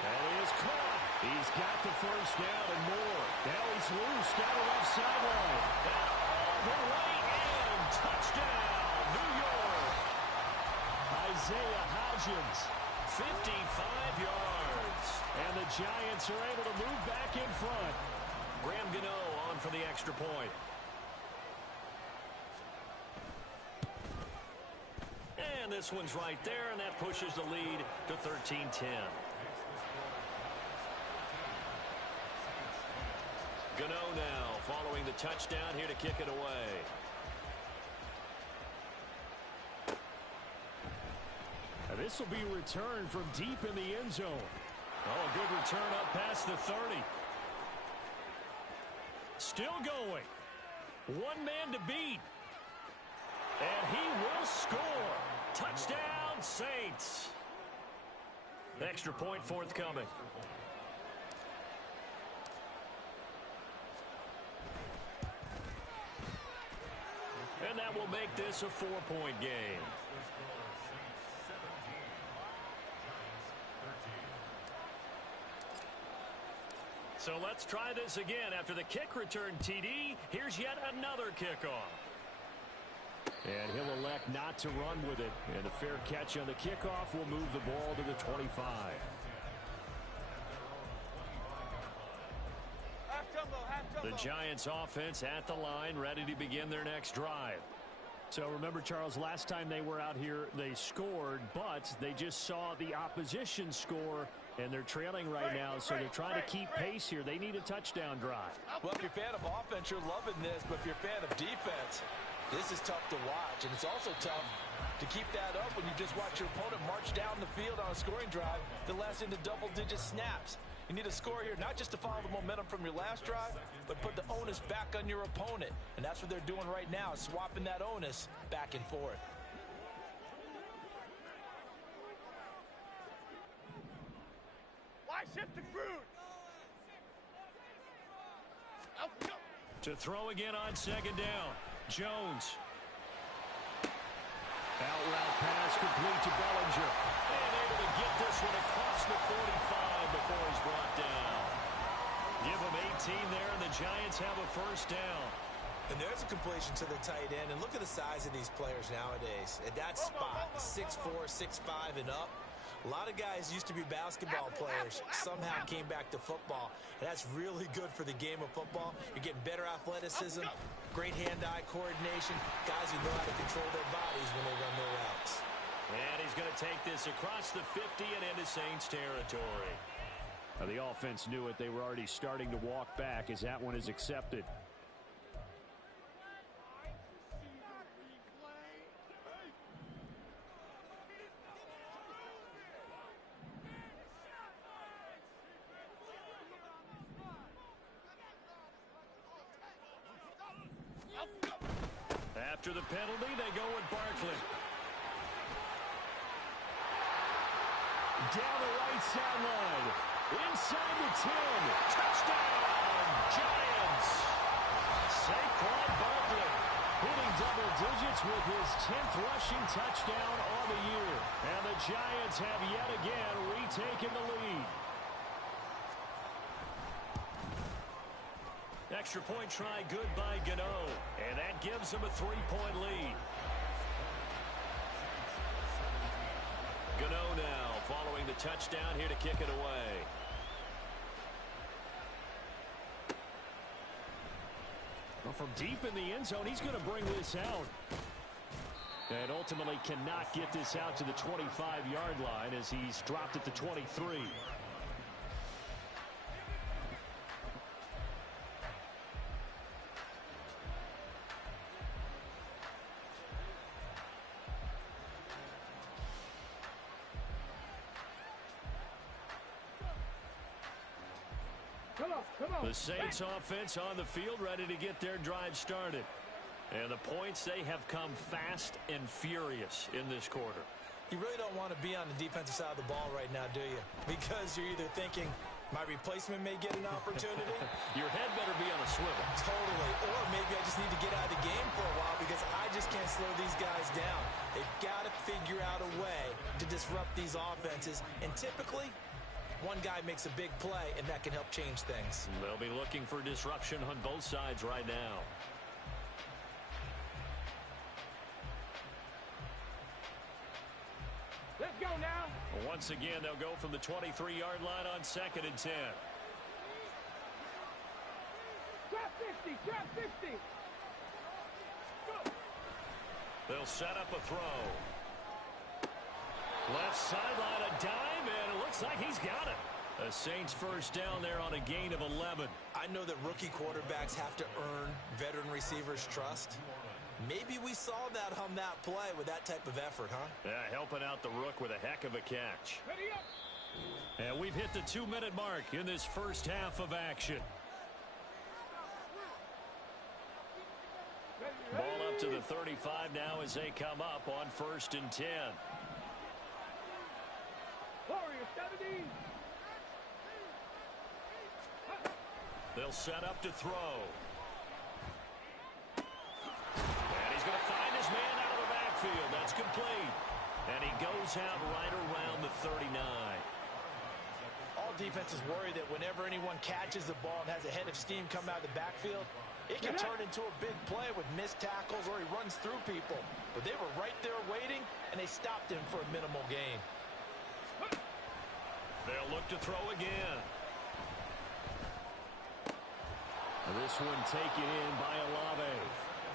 And he is caught. He's got the first down and more. Now he's loose down the left sideline. And all the way in. Touchdown, New York. Isaiah Hodgins, 55 yards. And the Giants are able to move back in front. Graham Gano on for the extra point. And this one's right there, and that pushes the lead to 13-10. Gano now following the touchdown here to kick it away. And this will be returned from deep in the end zone. Oh, good return up past the 30. Still going. One man to beat. And he will score. Touchdown, Saints. Extra point forthcoming. And that will make this a 4-point game. So let's try this again. After the kick return TD, here's yet another kickoff. And he'll elect not to run with it. And a fair catch on the kickoff will move the ball to the 25. The Giants offense at the line, ready to begin their next drive. So remember, Charles, last time they were out here, they scored, but they just saw the opposition score, and they're trailing right now, so they're trying to keep pace here. They need a touchdown drive. Well, if you're a fan of offense, you're loving this, but if you're a fan of defense, this is tough to watch, and it's also tough to keep that up when you just watch your opponent march down the field on a scoring drive that lasts into double-digit snaps. You need a score here, not just to follow the momentum from your last drive, but put the onus back on your opponent. And that's what they're doing right now, swapping that onus back and forth. Why shift the crude? To throw again on second down. Jones. Out route pass complete to Bellinger. And able to get this one across the 45 before he's brought down. Give him 18 there, and the Giants have a first down. And there's a completion to the tight end. And look at the size of these players nowadays. At that spot, 6'4", 6'5", and up. A lot of guys used to be basketball players, somehow came back to football, and that's really good for the game of football. You're getting better athleticism, great hand-eye coordination, guys who know how to control their bodies when they run their routes. And he's going to take this across the 50 and into Saints territory. Now, the offense knew it. They were already starting to walk back as that one is accepted. After the penalty, they go with Barkley. Down the right sideline. Inside the 10. Touchdown, Giants. Saquon Barkley hitting double digits with his 10th rushing touchdown on the year. And the Giants have yet again retaken the lead. Extra point try good by GOTW. And that gives them a 3-point lead. GOTW now following the touchdown here to kick it away. Well, from deep in the end zone, he's going to bring this out. And ultimately cannot get this out to the 25-yard line as he's dropped it to 23. The Saints offense on the field ready to get their drive started. And the points, they have come fast and furious in this quarter. You really don't want to be on the defensive side of the ball right now, do you? Because you're either thinking, my replacement may get an opportunity. Your head better be on a swivel. Totally. Or maybe I just need to get out of the game for a while because I just can't slow these guys down. They've got to figure out a way to disrupt these offenses. And typically, one guy makes a big play, and that can help change things. They'll be looking for disruption on both sides right now. Let's go now. Once again, they'll go from the 23-yard line on 2nd and 10. Trap 50, trap 50. Go. They'll set up a throw. Left sideline, a dive, and it looks like he's got it. The Saints first down there on a gain of 11. I know that rookie quarterbacks have to earn veteran receivers' trust. Maybe we saw that on that play with that type of effort, huh? Yeah, helping out the rook with a heck of a catch. Ready up. And we've hit the 2-minute mark in this first half of action. Ball up to the 35 now as they come up on 1st and 10. Warrior 70. They'll set up to throw. And he's going to find his man out of the backfield. That's complete. And he goes out right around the 39. All defenses worry that whenever anyone catches the ball and has a head of steam come out of the backfield, it can turn into a big play with missed tackles or he runs through people. But they were right there waiting, and they stopped him for a minimal gain. They'll look to throw again. This one taken in by Olave.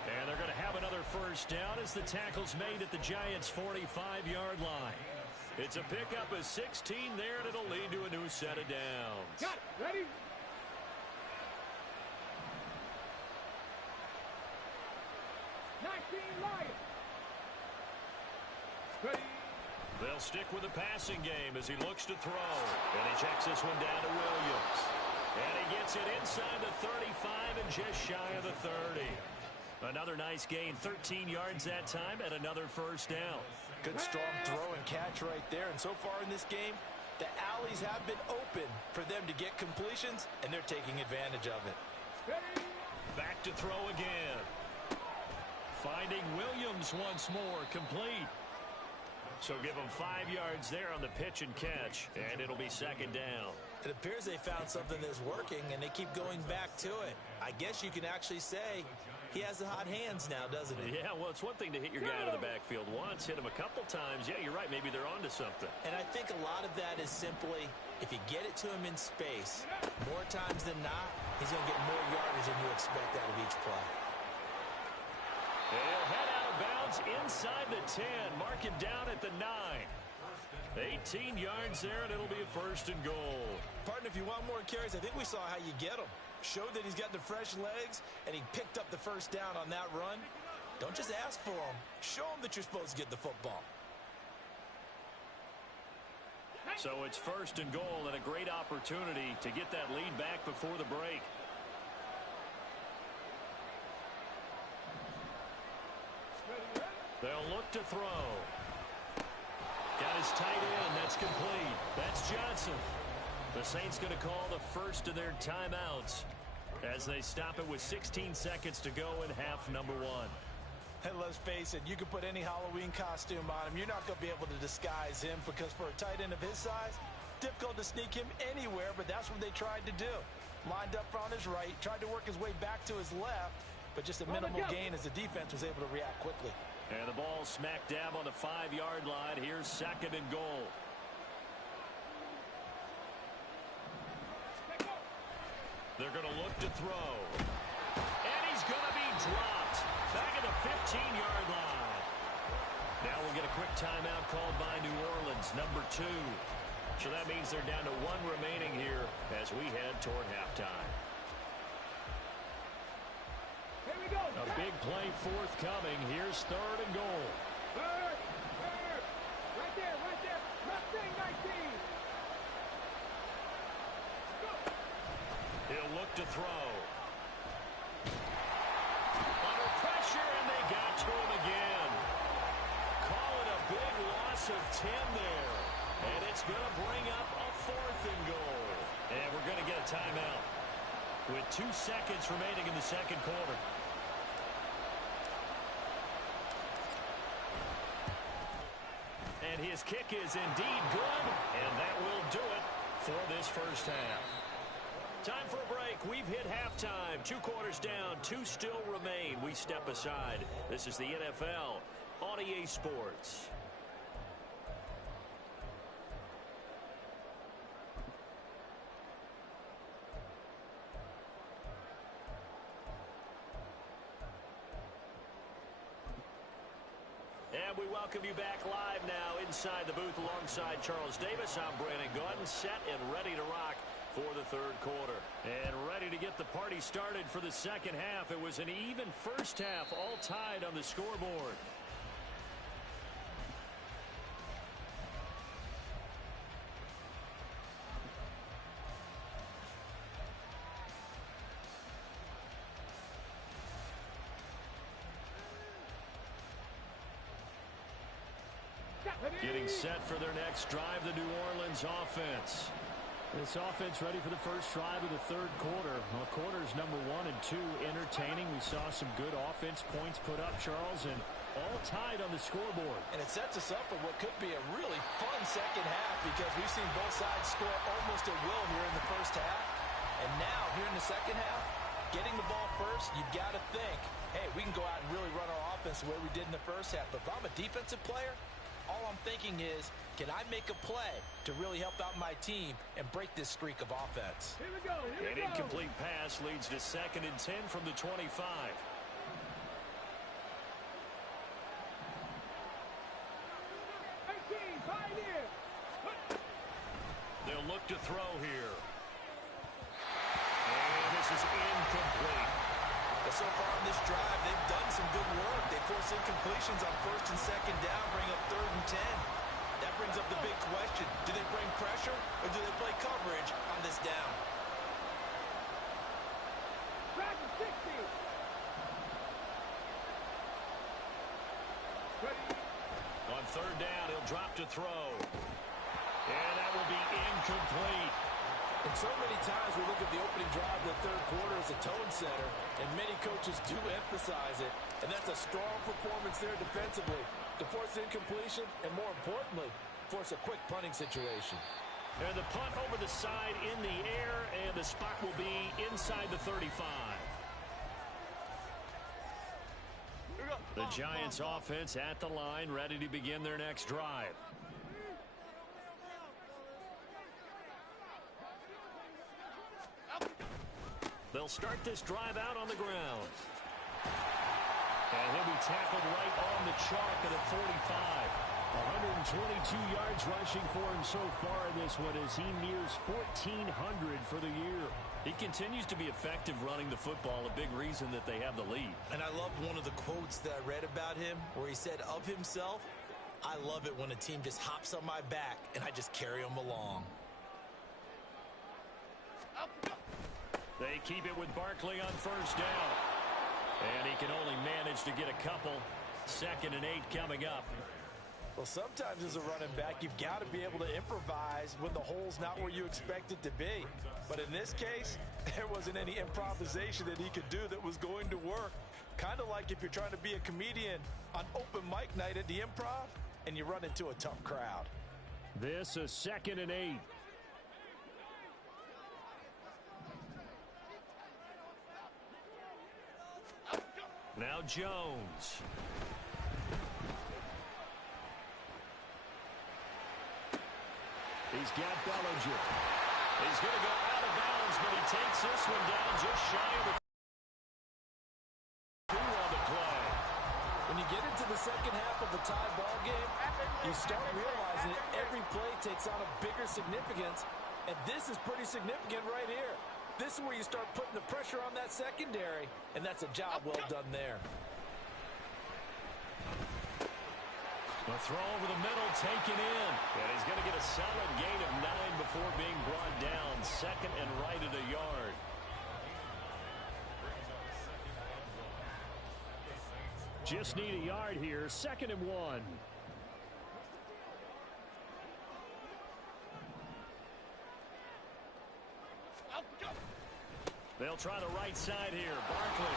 And they're going to have another first down as the tackle's made at the Giants' 45-yard line. It's a pickup of 16 there, and it'll lead to a new set of downs. Got it. Ready? Ready. They'll stick with the passing game as he looks to throw. And he checks this one down to Williams. And he gets it inside the 35 and just shy of the 30. Another nice gain, 13 yards that time, and another first down. Good strong throw and catch right there. And so far in this game, the alleys have been open for them to get completions, and they're taking advantage of it. Ready. Back to throw again. Finding Williams once more, complete. So give them 5 yards there on the pitch and catch, and it'll be second down. It appears they found something that's working, and they keep going back to it. I guess you can actually say He has the hot hands now, doesn't he? Yeah, well, it's one thing to hit your guy out of the backfield once, hit him a couple times. Yeah, you're right. Maybe they're onto something. And I think a lot of that is simply, if you get it to him in space, more times than not, he's going to get more yardage than you expect out of each play. He'll head out of bounds inside the 10. Mark him down at the 9. 18 yards there, and it'll be a 1st and goal. Partner, if you want more carries, I think we saw how you get them. Showed that he's got the fresh legs, and he picked up the 1st down on that run. Don't just ask for them. Show them that you're supposed to get the football. So it's 1st and goal, and a great opportunity to get that lead back before the break. They'll look to throw. Got his tight end. That's complete. That's Johnson. The Saints going to call the first of their timeouts as they stop it with 16 seconds to go in half number 1. Hey, let's face it, you can put any Halloween costume on him. You're not going to be able to disguise him because for a tight end of his size, difficult to sneak him anywhere, but that's what they tried to do. Lined up on his right, tried to work his way back to his left, but just a minimal gain as the defense was able to react quickly. And the ball smack dab on the 5-yard line. Here's 2nd and goal. They're going to look to throw. And he's going to be dropped. Back at the 15-yard line. Now we'll get a quick timeout called by New Orleans, number 2. So that means they're down to 1 remaining here as we head toward halftime. Here we go. A big play forthcoming. Here's 3rd and goal. Third. Right there. Nothing, 19. Go. He'll look to throw. Under pressure, and they got to him again. Call it a big loss of 10 there. And it's going to bring up a 4th and goal. And we're going to get a timeout with 2 seconds remaining in the 2nd quarter. And his kick is indeed good, and that will do it for this 1st half. Time for a break. We've hit halftime. 2 quarters down, 2 still remain. We step aside. This is the NFL on EA Sports. And we welcome you back live now inside the booth alongside Charles Davis. I'm Brandon Gaudin, set and ready to rock for the 3rd quarter. And ready to get the party started for the 2nd half. It was an even 1st half, all tied on the scoreboard. Getting set for their next drive, the New Orleans offense. This offense ready for the first drive of the 3rd quarter. Well, quarters number 1 and 2 entertaining. We saw some good offense points put up, Charles, and all tied on the scoreboard. And it sets us up for what could be a really fun 2nd half because we've seen both sides score almost at will here in the 1st half. And now, here in the 2nd half, getting the ball first, you've got to think, hey, we can go out and really run our offense the way we did in the 1st half. But if I'm a defensive player, all I'm thinking is, can I make a play to really help out my team and break this streak of offense? Here we go. An incomplete pass leads to 2nd and 10 from the 25. 18, 5 here. They'll look to throw here. And this is incomplete. But so far on this drive, they've done some good work. They force incompletions on 1st and 2nd down, bring up 3rd and 10. That brings up the big question. Do they bring pressure or do they play coverage on this down? Back to 60. Ready. On 3rd down, he'll drop to throw. And that will be incomplete. And so many times we look at the opening drive of the 3rd quarter as a tone setter, and many coaches do emphasize it. And that's a strong performance there defensively to force incompletion and, more importantly, force a quick punting situation. And the punt over the side in the air, and the spot will be inside the 35. The Giants offense at the line, ready to begin their next drive. They'll start this drive out on the ground. And he'll be tackled right on the chalk at the 45. 122 yards rushing for him so far in this one as he nears 1,400 for the year. He continues to be effective running the football, a big reason that they have the lead. And I love one of the quotes that I read about him where he said of himself, "I love it when a team just hops on my back and I just carry them along." They keep it with Barkley on first down. And he can only manage to get a couple. 2nd and 8 coming up. Well, sometimes as a running back, you've got to be able to improvise when the hole's not where you expect it to be. But in this case, there wasn't any improvisation that he could do that was going to work. Kind of like if you're trying to be a comedian on open mic night at the Improv and you run into a tough crowd. This is 2nd and 8. Now Jones. He's got Bellinger. He's going to go out of bounds, but he takes this one down just shy of the 2 on the play. When you get into the second half of the tie ball game, you start realizing that every play takes on a bigger significance, and this is pretty significant right here. This is where you start putting the pressure on that secondary, and that's a job well done there. A throw over the middle, taken in. And he's going to get a solid gain of 9 before being brought down. 2nd and right at a yard. Just need a yard here. 2nd and 1. They'll try the right side here. Barkley.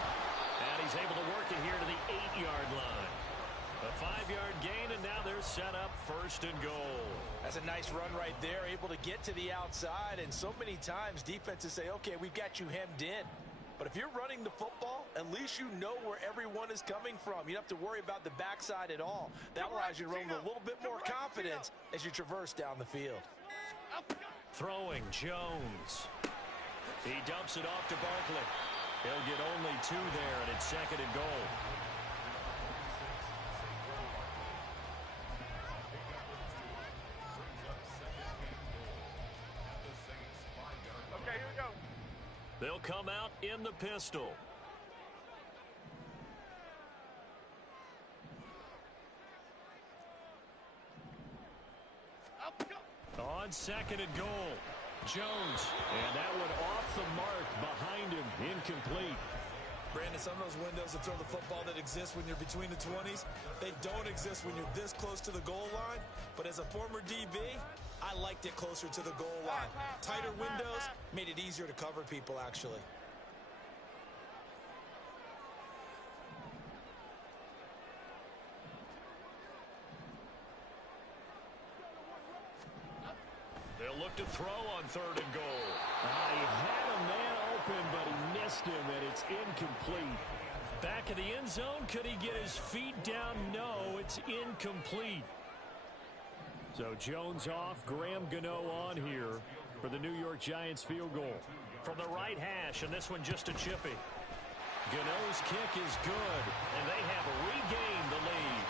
And he's able to work it here to the 8-yard line. A 5-yard gain, and now they're set up 1st and goal. That's a nice run right there, able to get to the outside. And so many times defenses say, okay, we've got you hemmed in. But if you're running the football, at least you know where everyone is coming from. You don't have to worry about the backside at all. That allows you to run with a little bit more confidence as you traverse down the field. Throwing Jones. He dumps it off to Barkley. He'll get only 2 there, and it's 2nd and goal. Okay, here we go. They'll come out in the pistol. On 2nd and goal. Jones. And that one off the mark behind him. Incomplete. Brandon, some of those windows to throw the football that exist when you're between the 20s, they don't exist when you're this close to the goal line. But as a former DB, I liked it closer to the goal line. Tighter windows made it easier to cover people, actually. They'll look to throw on 3rd and goal. He had a man open, but he missed him, and it's incomplete. Back in the end zone, could he get his feet down? No, it's incomplete. So Jones off, Graham Gano on here for the New York Giants field goal. From the right hash, and this one just a chippy. Gano's kick is good, and they have regained the lead.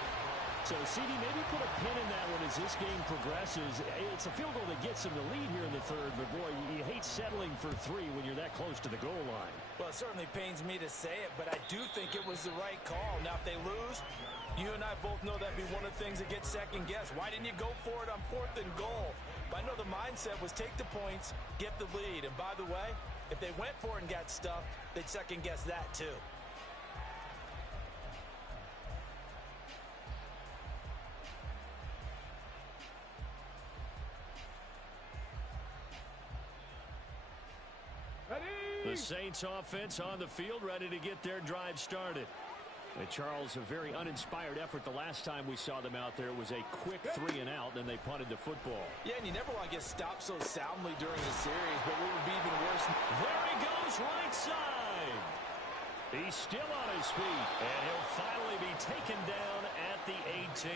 So, CD, maybe put a pin in that one as this game progresses. It's a field goal that gets them the lead here in the 3rd, but, boy, you hate settling for 3 when you're that close to the goal line. Well, it certainly pains me to say it, but I do think it was the right call. Now, if they lose, you and I both know that'd be one of the things that gets second-guessed. Why didn't you go for it on 4th and goal? But I know the mindset was take the points, get the lead. And, by the way, if they went for it and got stuffed, they'd second-guess that, too. The Saints offense on the field, ready to get their drive started. And Charles, a very uninspired effort the last time we saw them out there. It was a quick 3 and out, then they punted the football. Yeah, and you never want to get stopped so soundly during the series, but what would be even worse? There he goes, right side. He's still on his feet, and he'll finally be taken down at the 18.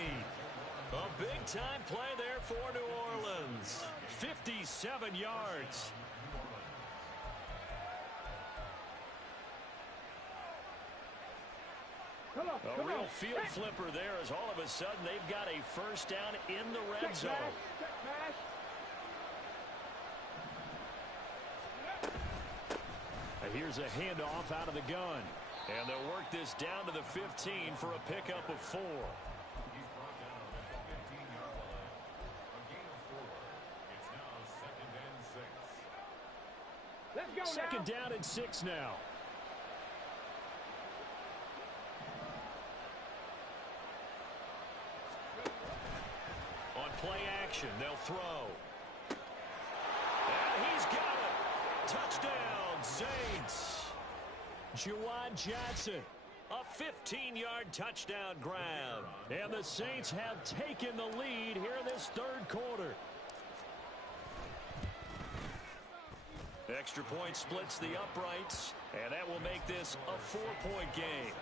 A big-time play there for New Orleans. 57 yards. A real field flipper there as all of a sudden they've got a first down in the red zone. Here's a handoff out of the gun. And they'll work this down to the 15 for a pickup of 4. He's brought down at the 15-yard line. A gain of 4. It's now second and 6. Let's go Second down and 6 now. On play action, they'll throw. And he's got it. Touchdown, Saints. Juwan Johnson, a 15-yard touchdown grab. And the Saints have taken the lead here in this third quarter. Extra point splits the uprights, and that will make this a 4-point game.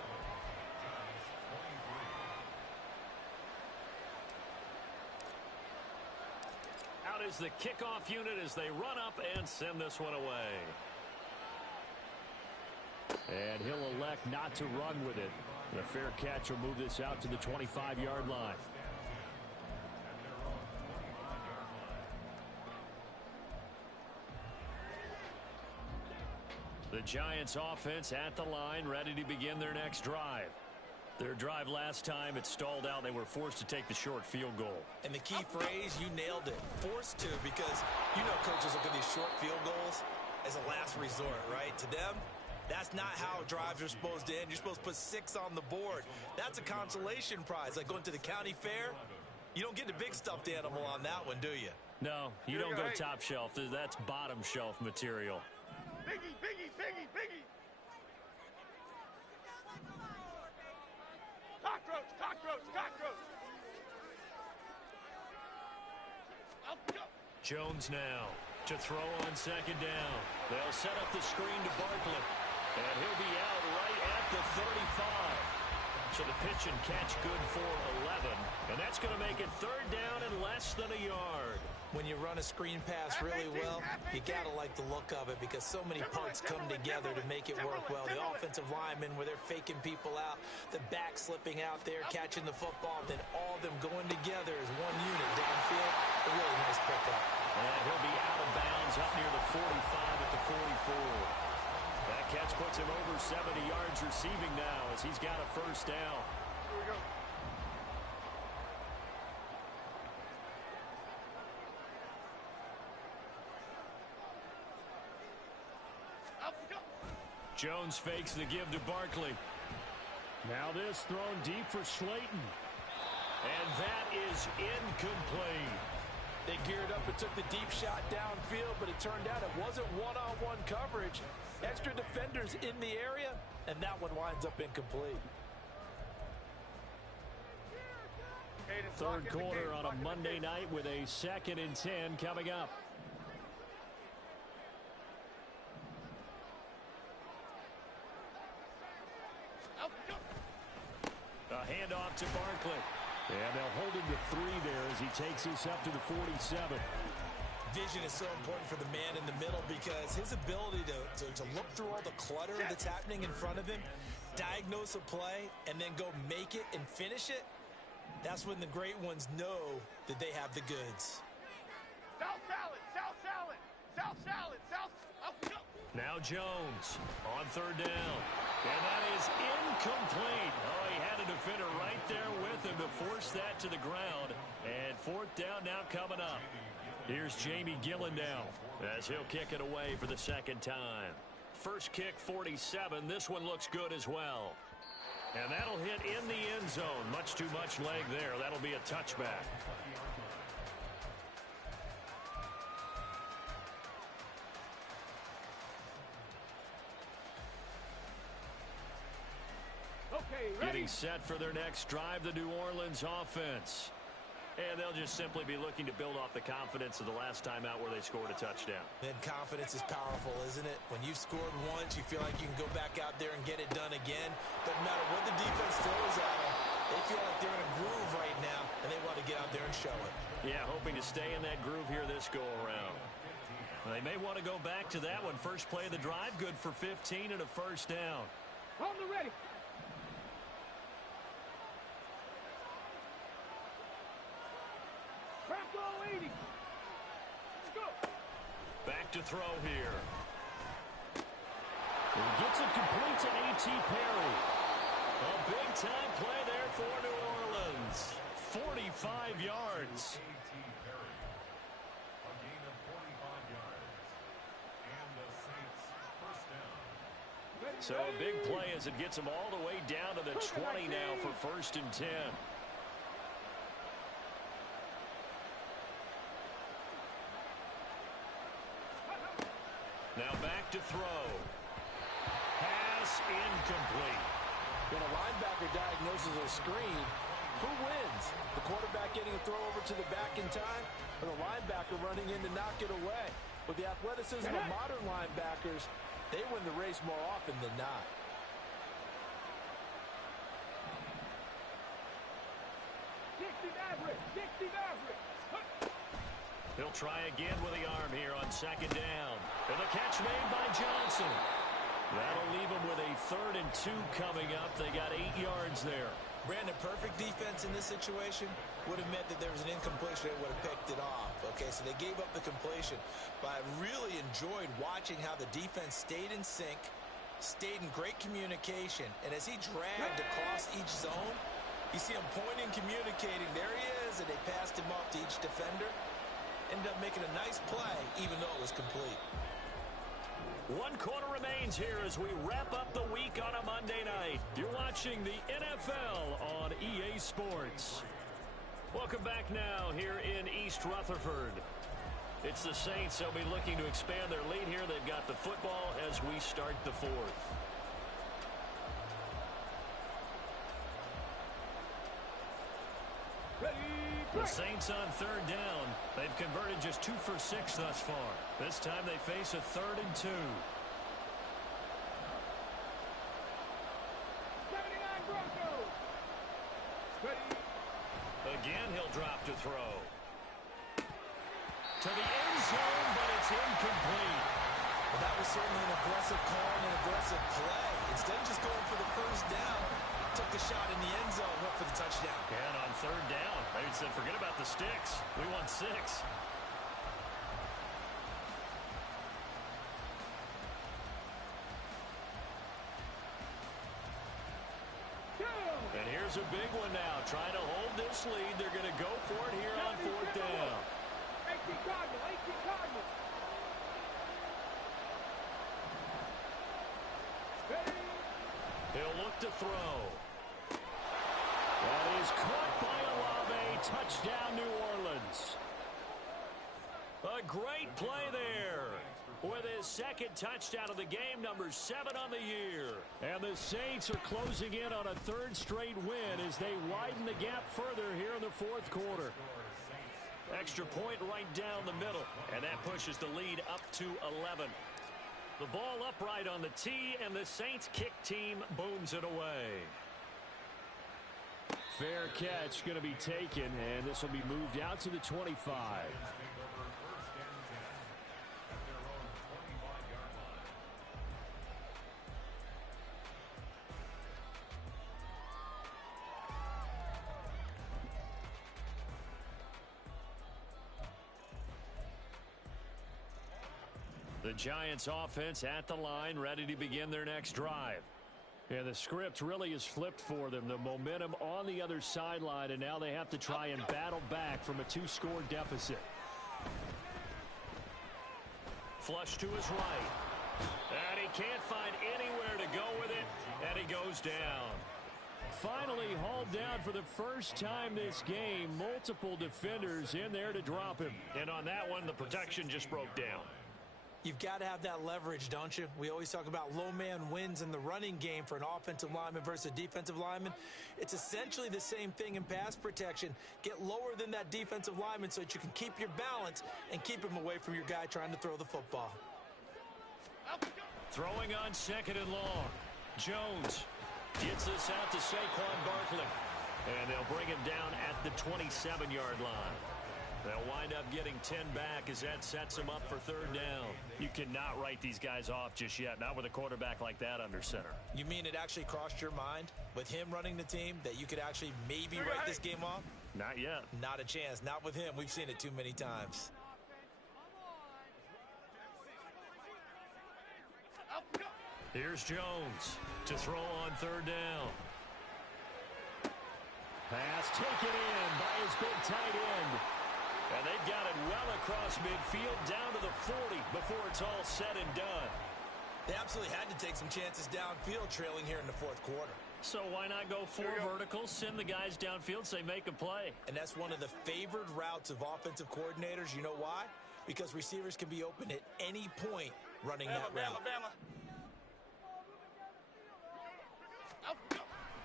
Out is the kickoff unit as they run up and send this one away. And he'll elect not to run with it. The fair catch will move this out to the 25-yard line. The Giants offense at the line, ready to begin their next drive. Their drive last time, it stalled out. They were forced to take the short field goal. And the key phrase, you nailed it. Forced to, because you know coaches look at these short field goals as a last resort, right? To them, that's not how drives are supposed to end. You're supposed to put 6 on the board. That's a consolation prize. Like going to the county fair, you don't get the big stuffed animal on that one, do you? No, you don't go top shelf. That's bottom shelf material. Biggie, biggie, biggie, biggie. Cockroach, cockroach, cockroach. Up, go. Jones now to throw on second down. They'll set up the screen to Barkley. And he'll be out right at the 35. So the pitch and catch good for 11. And that's going to make it third down and less than a yard. When you run a screen pass really well, you got to like the look of it because so many parts come together to make it work well. The offensive linemen where they're faking people out, the back slipping out there, catching the football, then all of them going together as one unit downfield. A really nice pickup. And he'll be out of bounds up near the 45 at the 44. That catch puts him over 70 yards receiving now as he's got a first down. Here we go. Up, go. Jones fakes the give to Barkley. Now this thrown deep for Slayton. And that is incomplete. They geared up and took the deep shot downfield, but it turned out it wasn't one-on-one coverage. Extra defenders in the area, and that one winds up incomplete. Third quarter on a Monday night with a 2nd and 10 coming up. A handoff to Barkley. And they'll hold him to 3 there as he takes this up to the 47. Vision is so important for the man in the middle because his ability to look through all the clutter that's happening in front of him, diagnose a play, and then go make it and finish it, that's when the great ones know that they have the goods. South salad, south salad, south salad, south. Up, go. Now Jones on third down. And that is incomplete. Oh, he had a defender right there with him to force that to the ground. And 4th down now coming up. Here's Jamie Gillen now as he'll kick it away for the 2nd time. First kick 47. This one looks good as well. And that'll hit in the end zone. Much too much leg there. That'll be a touchback. Okay, ready. Getting set for their next drive, the New Orleans offense. And they'll just simply be looking to build off the confidence of the last time out where they scored a touchdown. And confidence is powerful, isn't it? When you've scored once, you feel like you can go back out there and get it done again. Doesn't matter what the defense throws at them. They feel like they're in a groove right now, and they want to get out there and show it. Yeah, hoping to stay in that groove here this go-around. They may want to go back to that one. First play of the drive, good for 15 and a first down. On the ready. Back to throw here. He gets it complete to A.T. Perry. A big-time play there for New Orleans. 45 yards. A.T. Perry. A gain of 45 yards. And the Saints first down. So a big play as it gets them all the way down to the 20 now for 1st and 10. Now back to throw. Pass incomplete. When a linebacker diagnoses a screen, who wins? The quarterback getting a throw over to the back in time, or the linebacker running in to knock it away? With the athleticism of modern linebackers, they win the race more often than not. He'll try again with the arm here on 2nd down. And the catch made by Johnson. That'll leave them with a 3rd and 2 coming up. They got 8 yards there. Brandon, perfect defense in this situation would have meant that there was an incompletion that would have picked it off. Okay, so they gave up the completion. But I really enjoyed watching how the defense stayed in sync, stayed in great communication. And as he dragged across each zone, you see him pointing, communicating. There he is, and they passed him off to each defender. Ended up making a nice play, even though it was complete. 1 quarter remains here as we wrap up the week on a Monday night. You're watching the NFL on EA Sports. Welcome back now here in East Rutherford. It's the Saints. They'll be looking to expand their lead here. They've got the football as we start the 4th. The Saints on 3rd down. They've converted just 2 for 6 thus far. This time they face a 3rd and 2. Again, he'll drop to throw. To the end zone, but it's incomplete. Well, that was certainly an aggressive call and an aggressive play. Instead of just going for the first down, took the shot in the end zone, went for the touchdown. And on 3rd down, they said, forget about the sticks. We want 6. And here's a big one now. Trying to hold this lead. They're going to go for it here on 4th down. 18 Cardinal. He'll look to throw. That is caught by Olave. Touchdown, New Orleans. A great play there. With his 2nd touchdown of the game, number 7 on the year. And the Saints are closing in on a 3rd straight win as they widen the gap further here in the 4th quarter. Extra point right down the middle, and that pushes the lead up to 11. The ball upright on the tee, and the Saints kick team booms it away. Fair catch going to be taken, and this will be moved out to the 25. The Giants offense at the line, ready to begin their next drive. And the script really is flipped for them. The momentum on the other sideline, and now they have to try and battle back from a 2-score deficit. Flush to his right. And he can't find anywhere to go with it, and he goes down. Finally hauled down for the first time this game. Multiple defenders in there to drop him. And on that one, the protection just broke down. You've got to have that leverage, don't you? We always talk about low man wins in the running game for an offensive lineman versus a defensive lineman. It's essentially the same thing in pass protection. Get lower than that defensive lineman so that you can keep your balance and keep him away from your guy trying to throw the football. Throwing on 2nd and long. Jones gets this out to Saquon Barkley. And they'll bring him down at the 27-yard line. They'll wind up getting 10 back as that sets them up for 3rd down. You cannot write these guys off just yet, not with a quarterback like that under center. You mean it actually crossed your mind with him running the team that you could actually maybe write this game off? Not yet. Not a chance. Not with him. We've seen it too many times. Here's Jones to throw on 3rd down. Pass taken in by his big tight end. And they've got it well across midfield down to the 40 before it's all said and done. They absolutely had to take some chances downfield trailing here in the 4th quarter. So why not go 4 verticals, send the guys downfield, say make a play. And that's one of the favored routes of offensive coordinators. You know why? Because receivers can be open at any point running that route.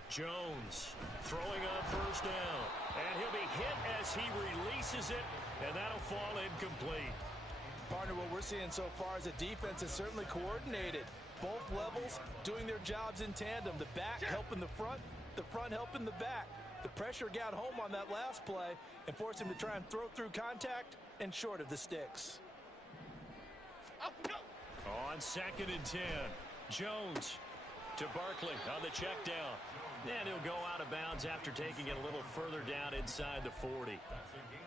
Jones throwing on 1st down. And he'll be hit as he releases it, and that'll fall incomplete. Partner, what we're seeing so far is the defense is certainly coordinated. Both levels doing their jobs in tandem. The back helping the front helping the back. The pressure got home on that last play and forced him to try and throw through contact and short of the sticks. On 2nd and 10, Jones to Barkley on the check down. And he'll go out of bounds after taking it a little further down inside the 40.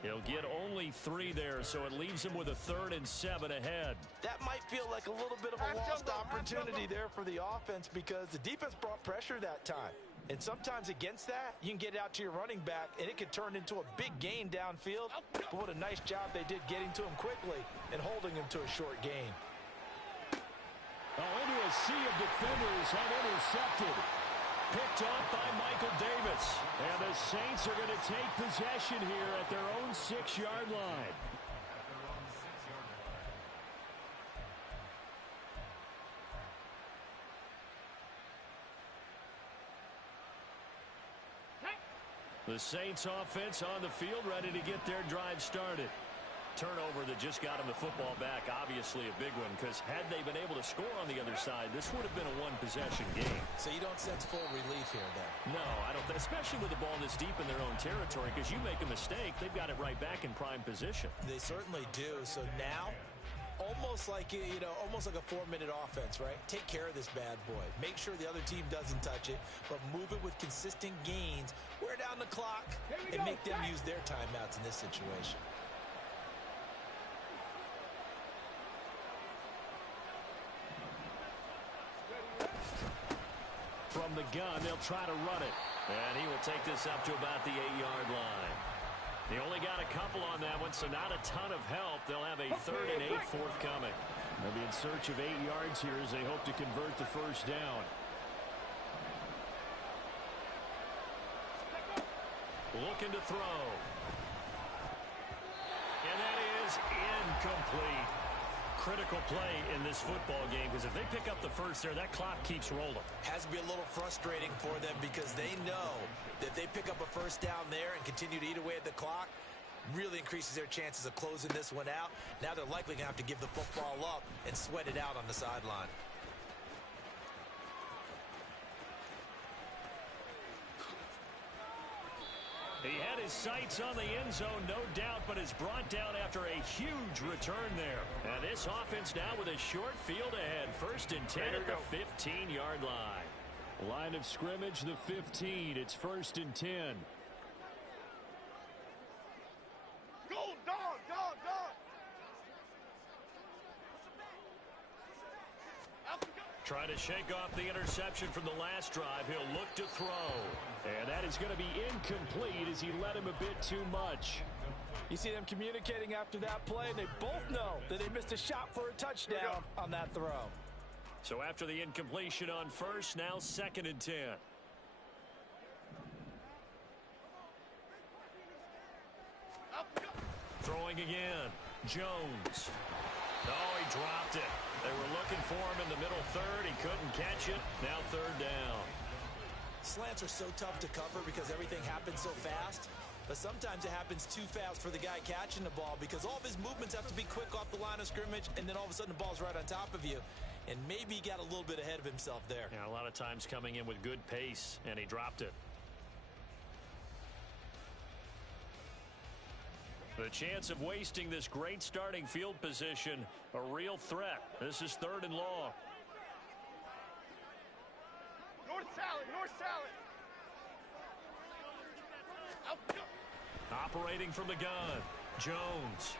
He'll get only 3 there, so it leaves him with a 3rd and 7 ahead. That might feel like a little bit of a lost opportunity there for the offense because the defense brought pressure that time. And sometimes against that, you can get it out to your running back, and it could turn into a big gain downfield. But what a nice job they did getting to him quickly and holding him to a short gain. Oh, into a sea of defenders and intercepted. Picked off by Michael Davis. And the Saints are going to take possession here at their own 6-yard line. The Saints offense on the field ready to get their drive started. Turnover that just got him the football back, obviously a big one, because had they been able to score on the other side, this would have been a one-possession game. So you don't sense full relief here, then? No, I don't, especially with the ball this deep in their own territory, because you make a mistake, they've got it right back in prime position. They certainly do. So now, almost like, almost like a 4-minute offense, right? Take care of this bad boy. Make sure the other team doesn't touch it, but move it with consistent gains, wear down the clock, and make them use their timeouts in this situation. From the gun, they'll try to run it. And he will take this up to about the 8-yard line. They only got a couple on that one, so not a ton of help. They'll have a 3rd and 8 forthcoming. They'll be in search of 8 yards here as they hope to convert the 1st down. Looking to throw. And that is incomplete. Critical play in this football game, because if they pick up the 1st there, that clock keeps rolling. Has to be a little frustrating for them because they know that if they pick up a 1st down there and continue to eat away at the clock, really increases their chances of closing this one out. Now they're likely going to have to give the football up and sweat it out on the sideline. He had his sights on the end zone, no doubt, but is brought down after a huge return there. And this offense now with a short field ahead. 1st and 10 at the 15-yard line. Line of scrimmage, the 15. It's 1st and 10. Go, dog, dog, dog. Trying to shake off the interception from the last drive. He'll look to throw. And that is going to be incomplete as he led him a bit too much. You see them communicating after that play, and they both know that they missed a shot for a touchdown on that throw. So after the incompletion on 1st, now 2nd and 10. Throwing again. Jones. Oh, he dropped it. in the middle third. He couldn't catch it. Now third down. Slants are so tough to cover because everything happens so fast. But sometimes it happens too fast for the guy catching the ball because all of his movements have to be quick off the line of scrimmage, and then all of a sudden the ball's right on top of you. And maybe he got a little bit ahead of himself there. Yeah, a lot of times coming in with good pace, and he dropped it. The chance of wasting this great starting field position, a real threat. This is third and long. North salad, north salad. Out, go. Operating from the gun, Jones.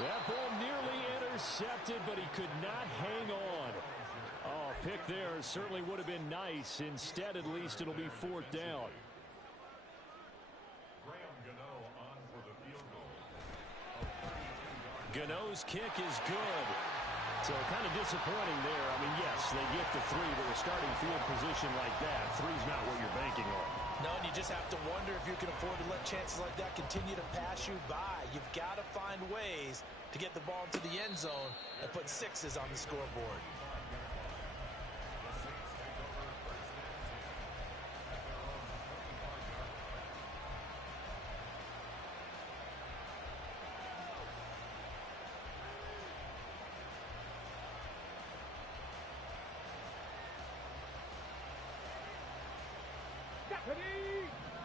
That ball nearly intercepted, but he could not hang on. Oh, pick there certainly would have been nice. Instead, at least it'll be fourth down. Gano's kick is good. So kind of disappointing there. I mean, yes, they get the three, but a starting field position like that, three's not what you're banking on. No, and you just have to wonder if you can afford to let chances like that continue to pass you by. You've got to find ways to get the ball into the end zone and put sixes on the scoreboard.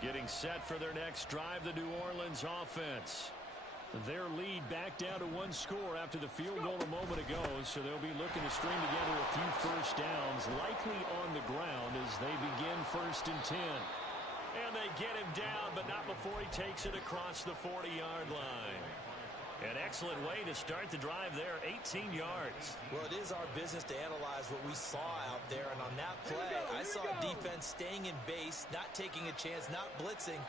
Getting set for their next drive, the New Orleans offense. Their lead back down to one score after the field goal a moment ago, so they'll be looking to string together a few first downs, likely on the ground as they begin 1st and 10. And they get him down, but not before he takes it across the 40-yard line. An excellent way to start the drive there, 18 yards. Well, it is our business to analyze what we saw out there, and on that play, I saw defense staying in base, not taking a chance, not blitzing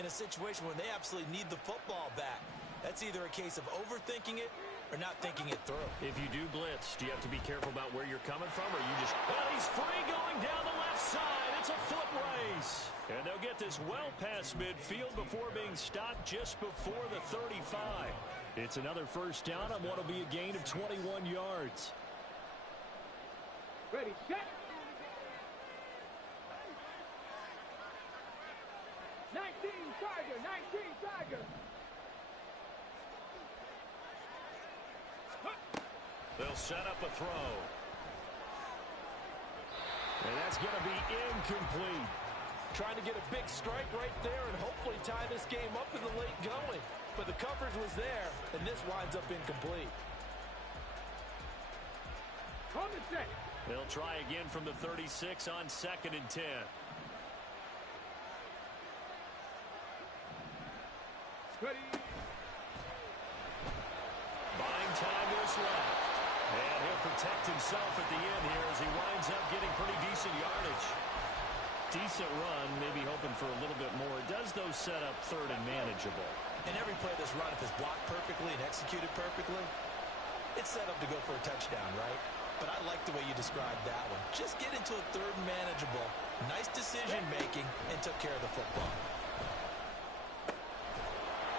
in a situation when they absolutely need the football back. That's either a case of overthinking it or not thinking it through. If you do blitz, do you have to be careful about where you're coming from, or you just... Well, he's free going down the left side. It's a foot race. And they'll get this well past midfield before being stopped just before the 35. It's another first down on what will be a gain of 21 yards. Ready, set. 19 Tiger, 19 Tiger. They'll set up a throw. And that's going to be incomplete. Trying to get a big strike right there and hopefully tie this game up in the late going. But the coverage was there, and this winds up incomplete. On the set. They'll try again from the 36 on 2nd and 10. Ready. Buying time is left. And he'll protect himself at the end here as he winds up getting pretty decent yardage. Decent run, maybe hoping for a little bit more. Does those set up 3rd and manageable? And every play that's run, if it's blocked perfectly and executed perfectly, it's set up to go for a touchdown, right? But I like the way you described that one. Just get into a 3rd and manageable, nice decision-making, and took care of the football.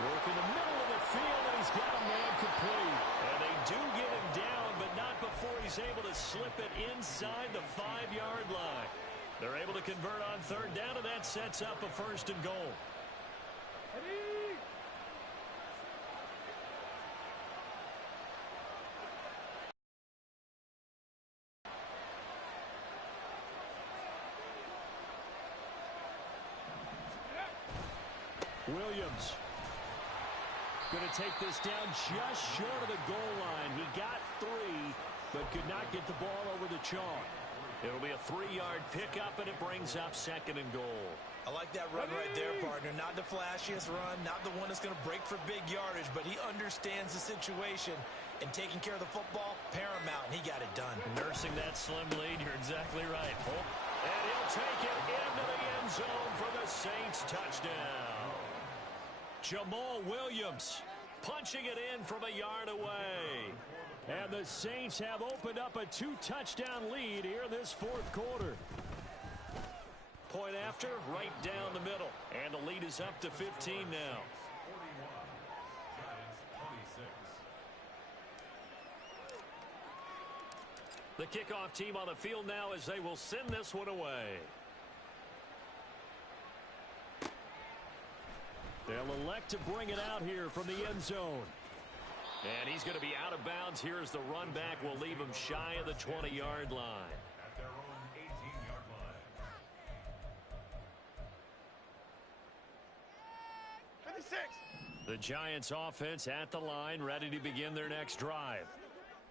Work in the middle of the field, and he's got a man complete. And they do get him down, but not before he's able to slip it inside the 5-yard line. They're able to convert on 3rd down, and that sets up a 1st and goal. Williams going to take this down just short of the goal line. He got 3, but could not get the ball over the chalk. It'll be a 3-yard pickup, and it brings up 2nd and goal. I like that run right there, partner. Not the flashiest run, not the one that's going to break for big yardage, but he understands the situation, and taking care of the football, paramount, and he got it done. Nursing that slim lead, you're exactly right. And he'll take it into the end zone for the Saints touchdown. Jamal Williams punching it in from a yard away. And the Saints have opened up a 2-touchdown lead here in this 4th quarter. Point after, right down the middle. And the lead is up to 15 now. The kickoff team on the field now as they will send this one away. They'll elect to bring it out here from the end zone. And he's going to be out of bounds here as the run back will leave him shy of the 20-yard line. At their own 18-yard line. 56. The Giants offense at the line, ready to begin their next drive.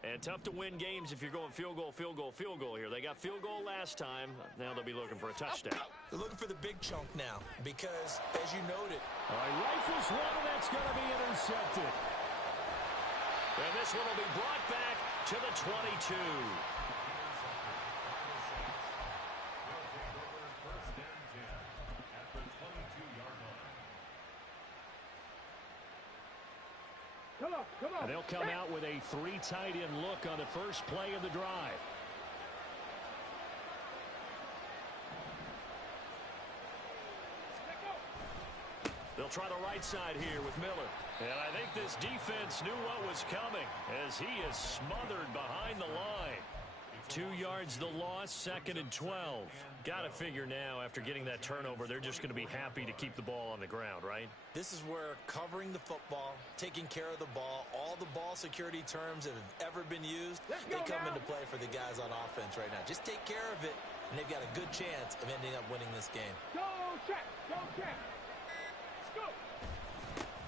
And tough to win games if you're going field goal, field goal, field goal here. They got field goal last time. Now they'll be looking for a touchdown. They're looking for the big chunk now because, as you noted, Rifles one, and that's going to be intercepted. And this one will be brought back to the 22. First and 10 at the 22-yard line. And they'll come out with a 3 tight end look on the first play of the drive. They'll try the right side here with Miller. And I think this defense knew what was coming as he is smothered behind the line. 2 yards the loss, 2nd and 12. Got to figure now after getting that turnover, they're just going to be happy to keep the ball on the ground, right? this is where covering the football, taking care of the ball, all the ball security terms that have ever been used, they come into play for the guys on offense right now. Just take care of it, and they've got a good chance of ending up winning this game. Go check. Go check. Let's go.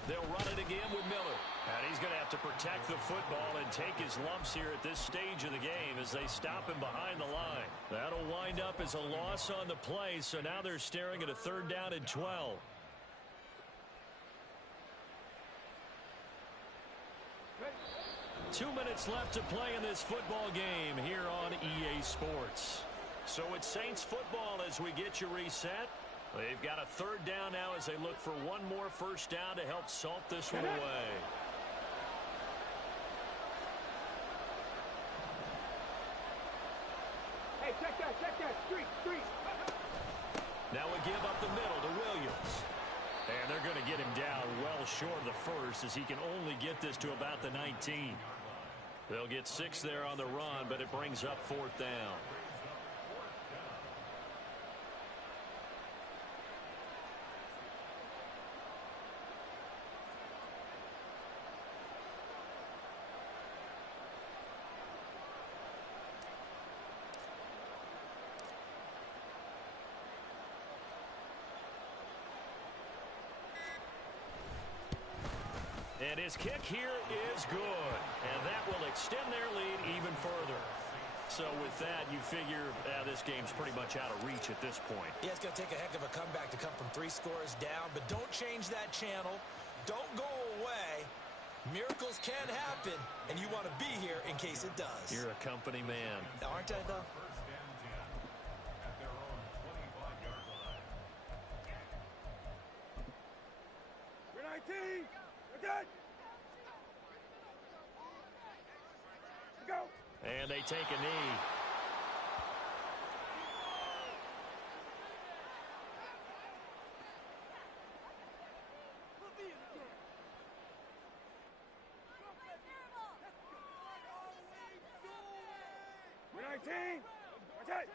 They'll run it again with Miller. And he's going to have to protect the football and take his lumps here at this stage of the game as they stop him behind the line. That'll wind up as a loss on the play, so now they're staring at a 3rd down and 12. Ready. 2 minutes left to play in this football game here on EA Sports. So it's Saints football as we get you reset. They've got a 3rd down now as they look for one more first down to help salt this one away. Hey, check that. Street. Now we give up the middle to Williams. And they're going to get him down well short of the first as he can only get this to about the 19. They'll get 6 there on the run, but it brings up 4th down. And his kick here is good. And that will extend their lead even further. So with that, you figure this game's pretty much out of reach at this point. Yeah, it's going to take a heck of a comeback to come from 3 scores down, but don't change that channel. Don't go away. Miracles can happen, and you want to be here in case it does. You're a company man. Aren't I, though? First and 10 at their own 25-yard line. We're 19. We're good. Go. And they take a knee. We're 19. Watch it.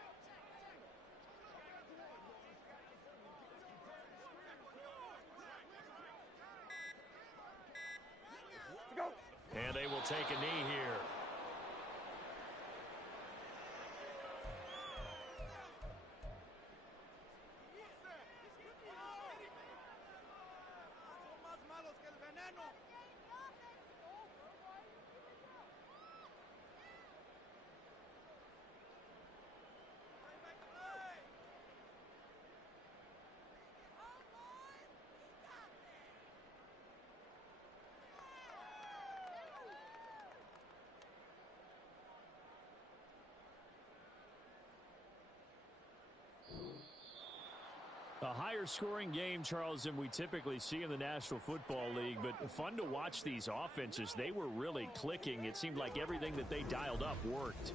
Let's go. And they will take a knee here. A higher scoring game, Charles, than we typically see in the National Football League, but fun to watch these offenses. They were really clicking. It seemed like everything that they dialed up worked.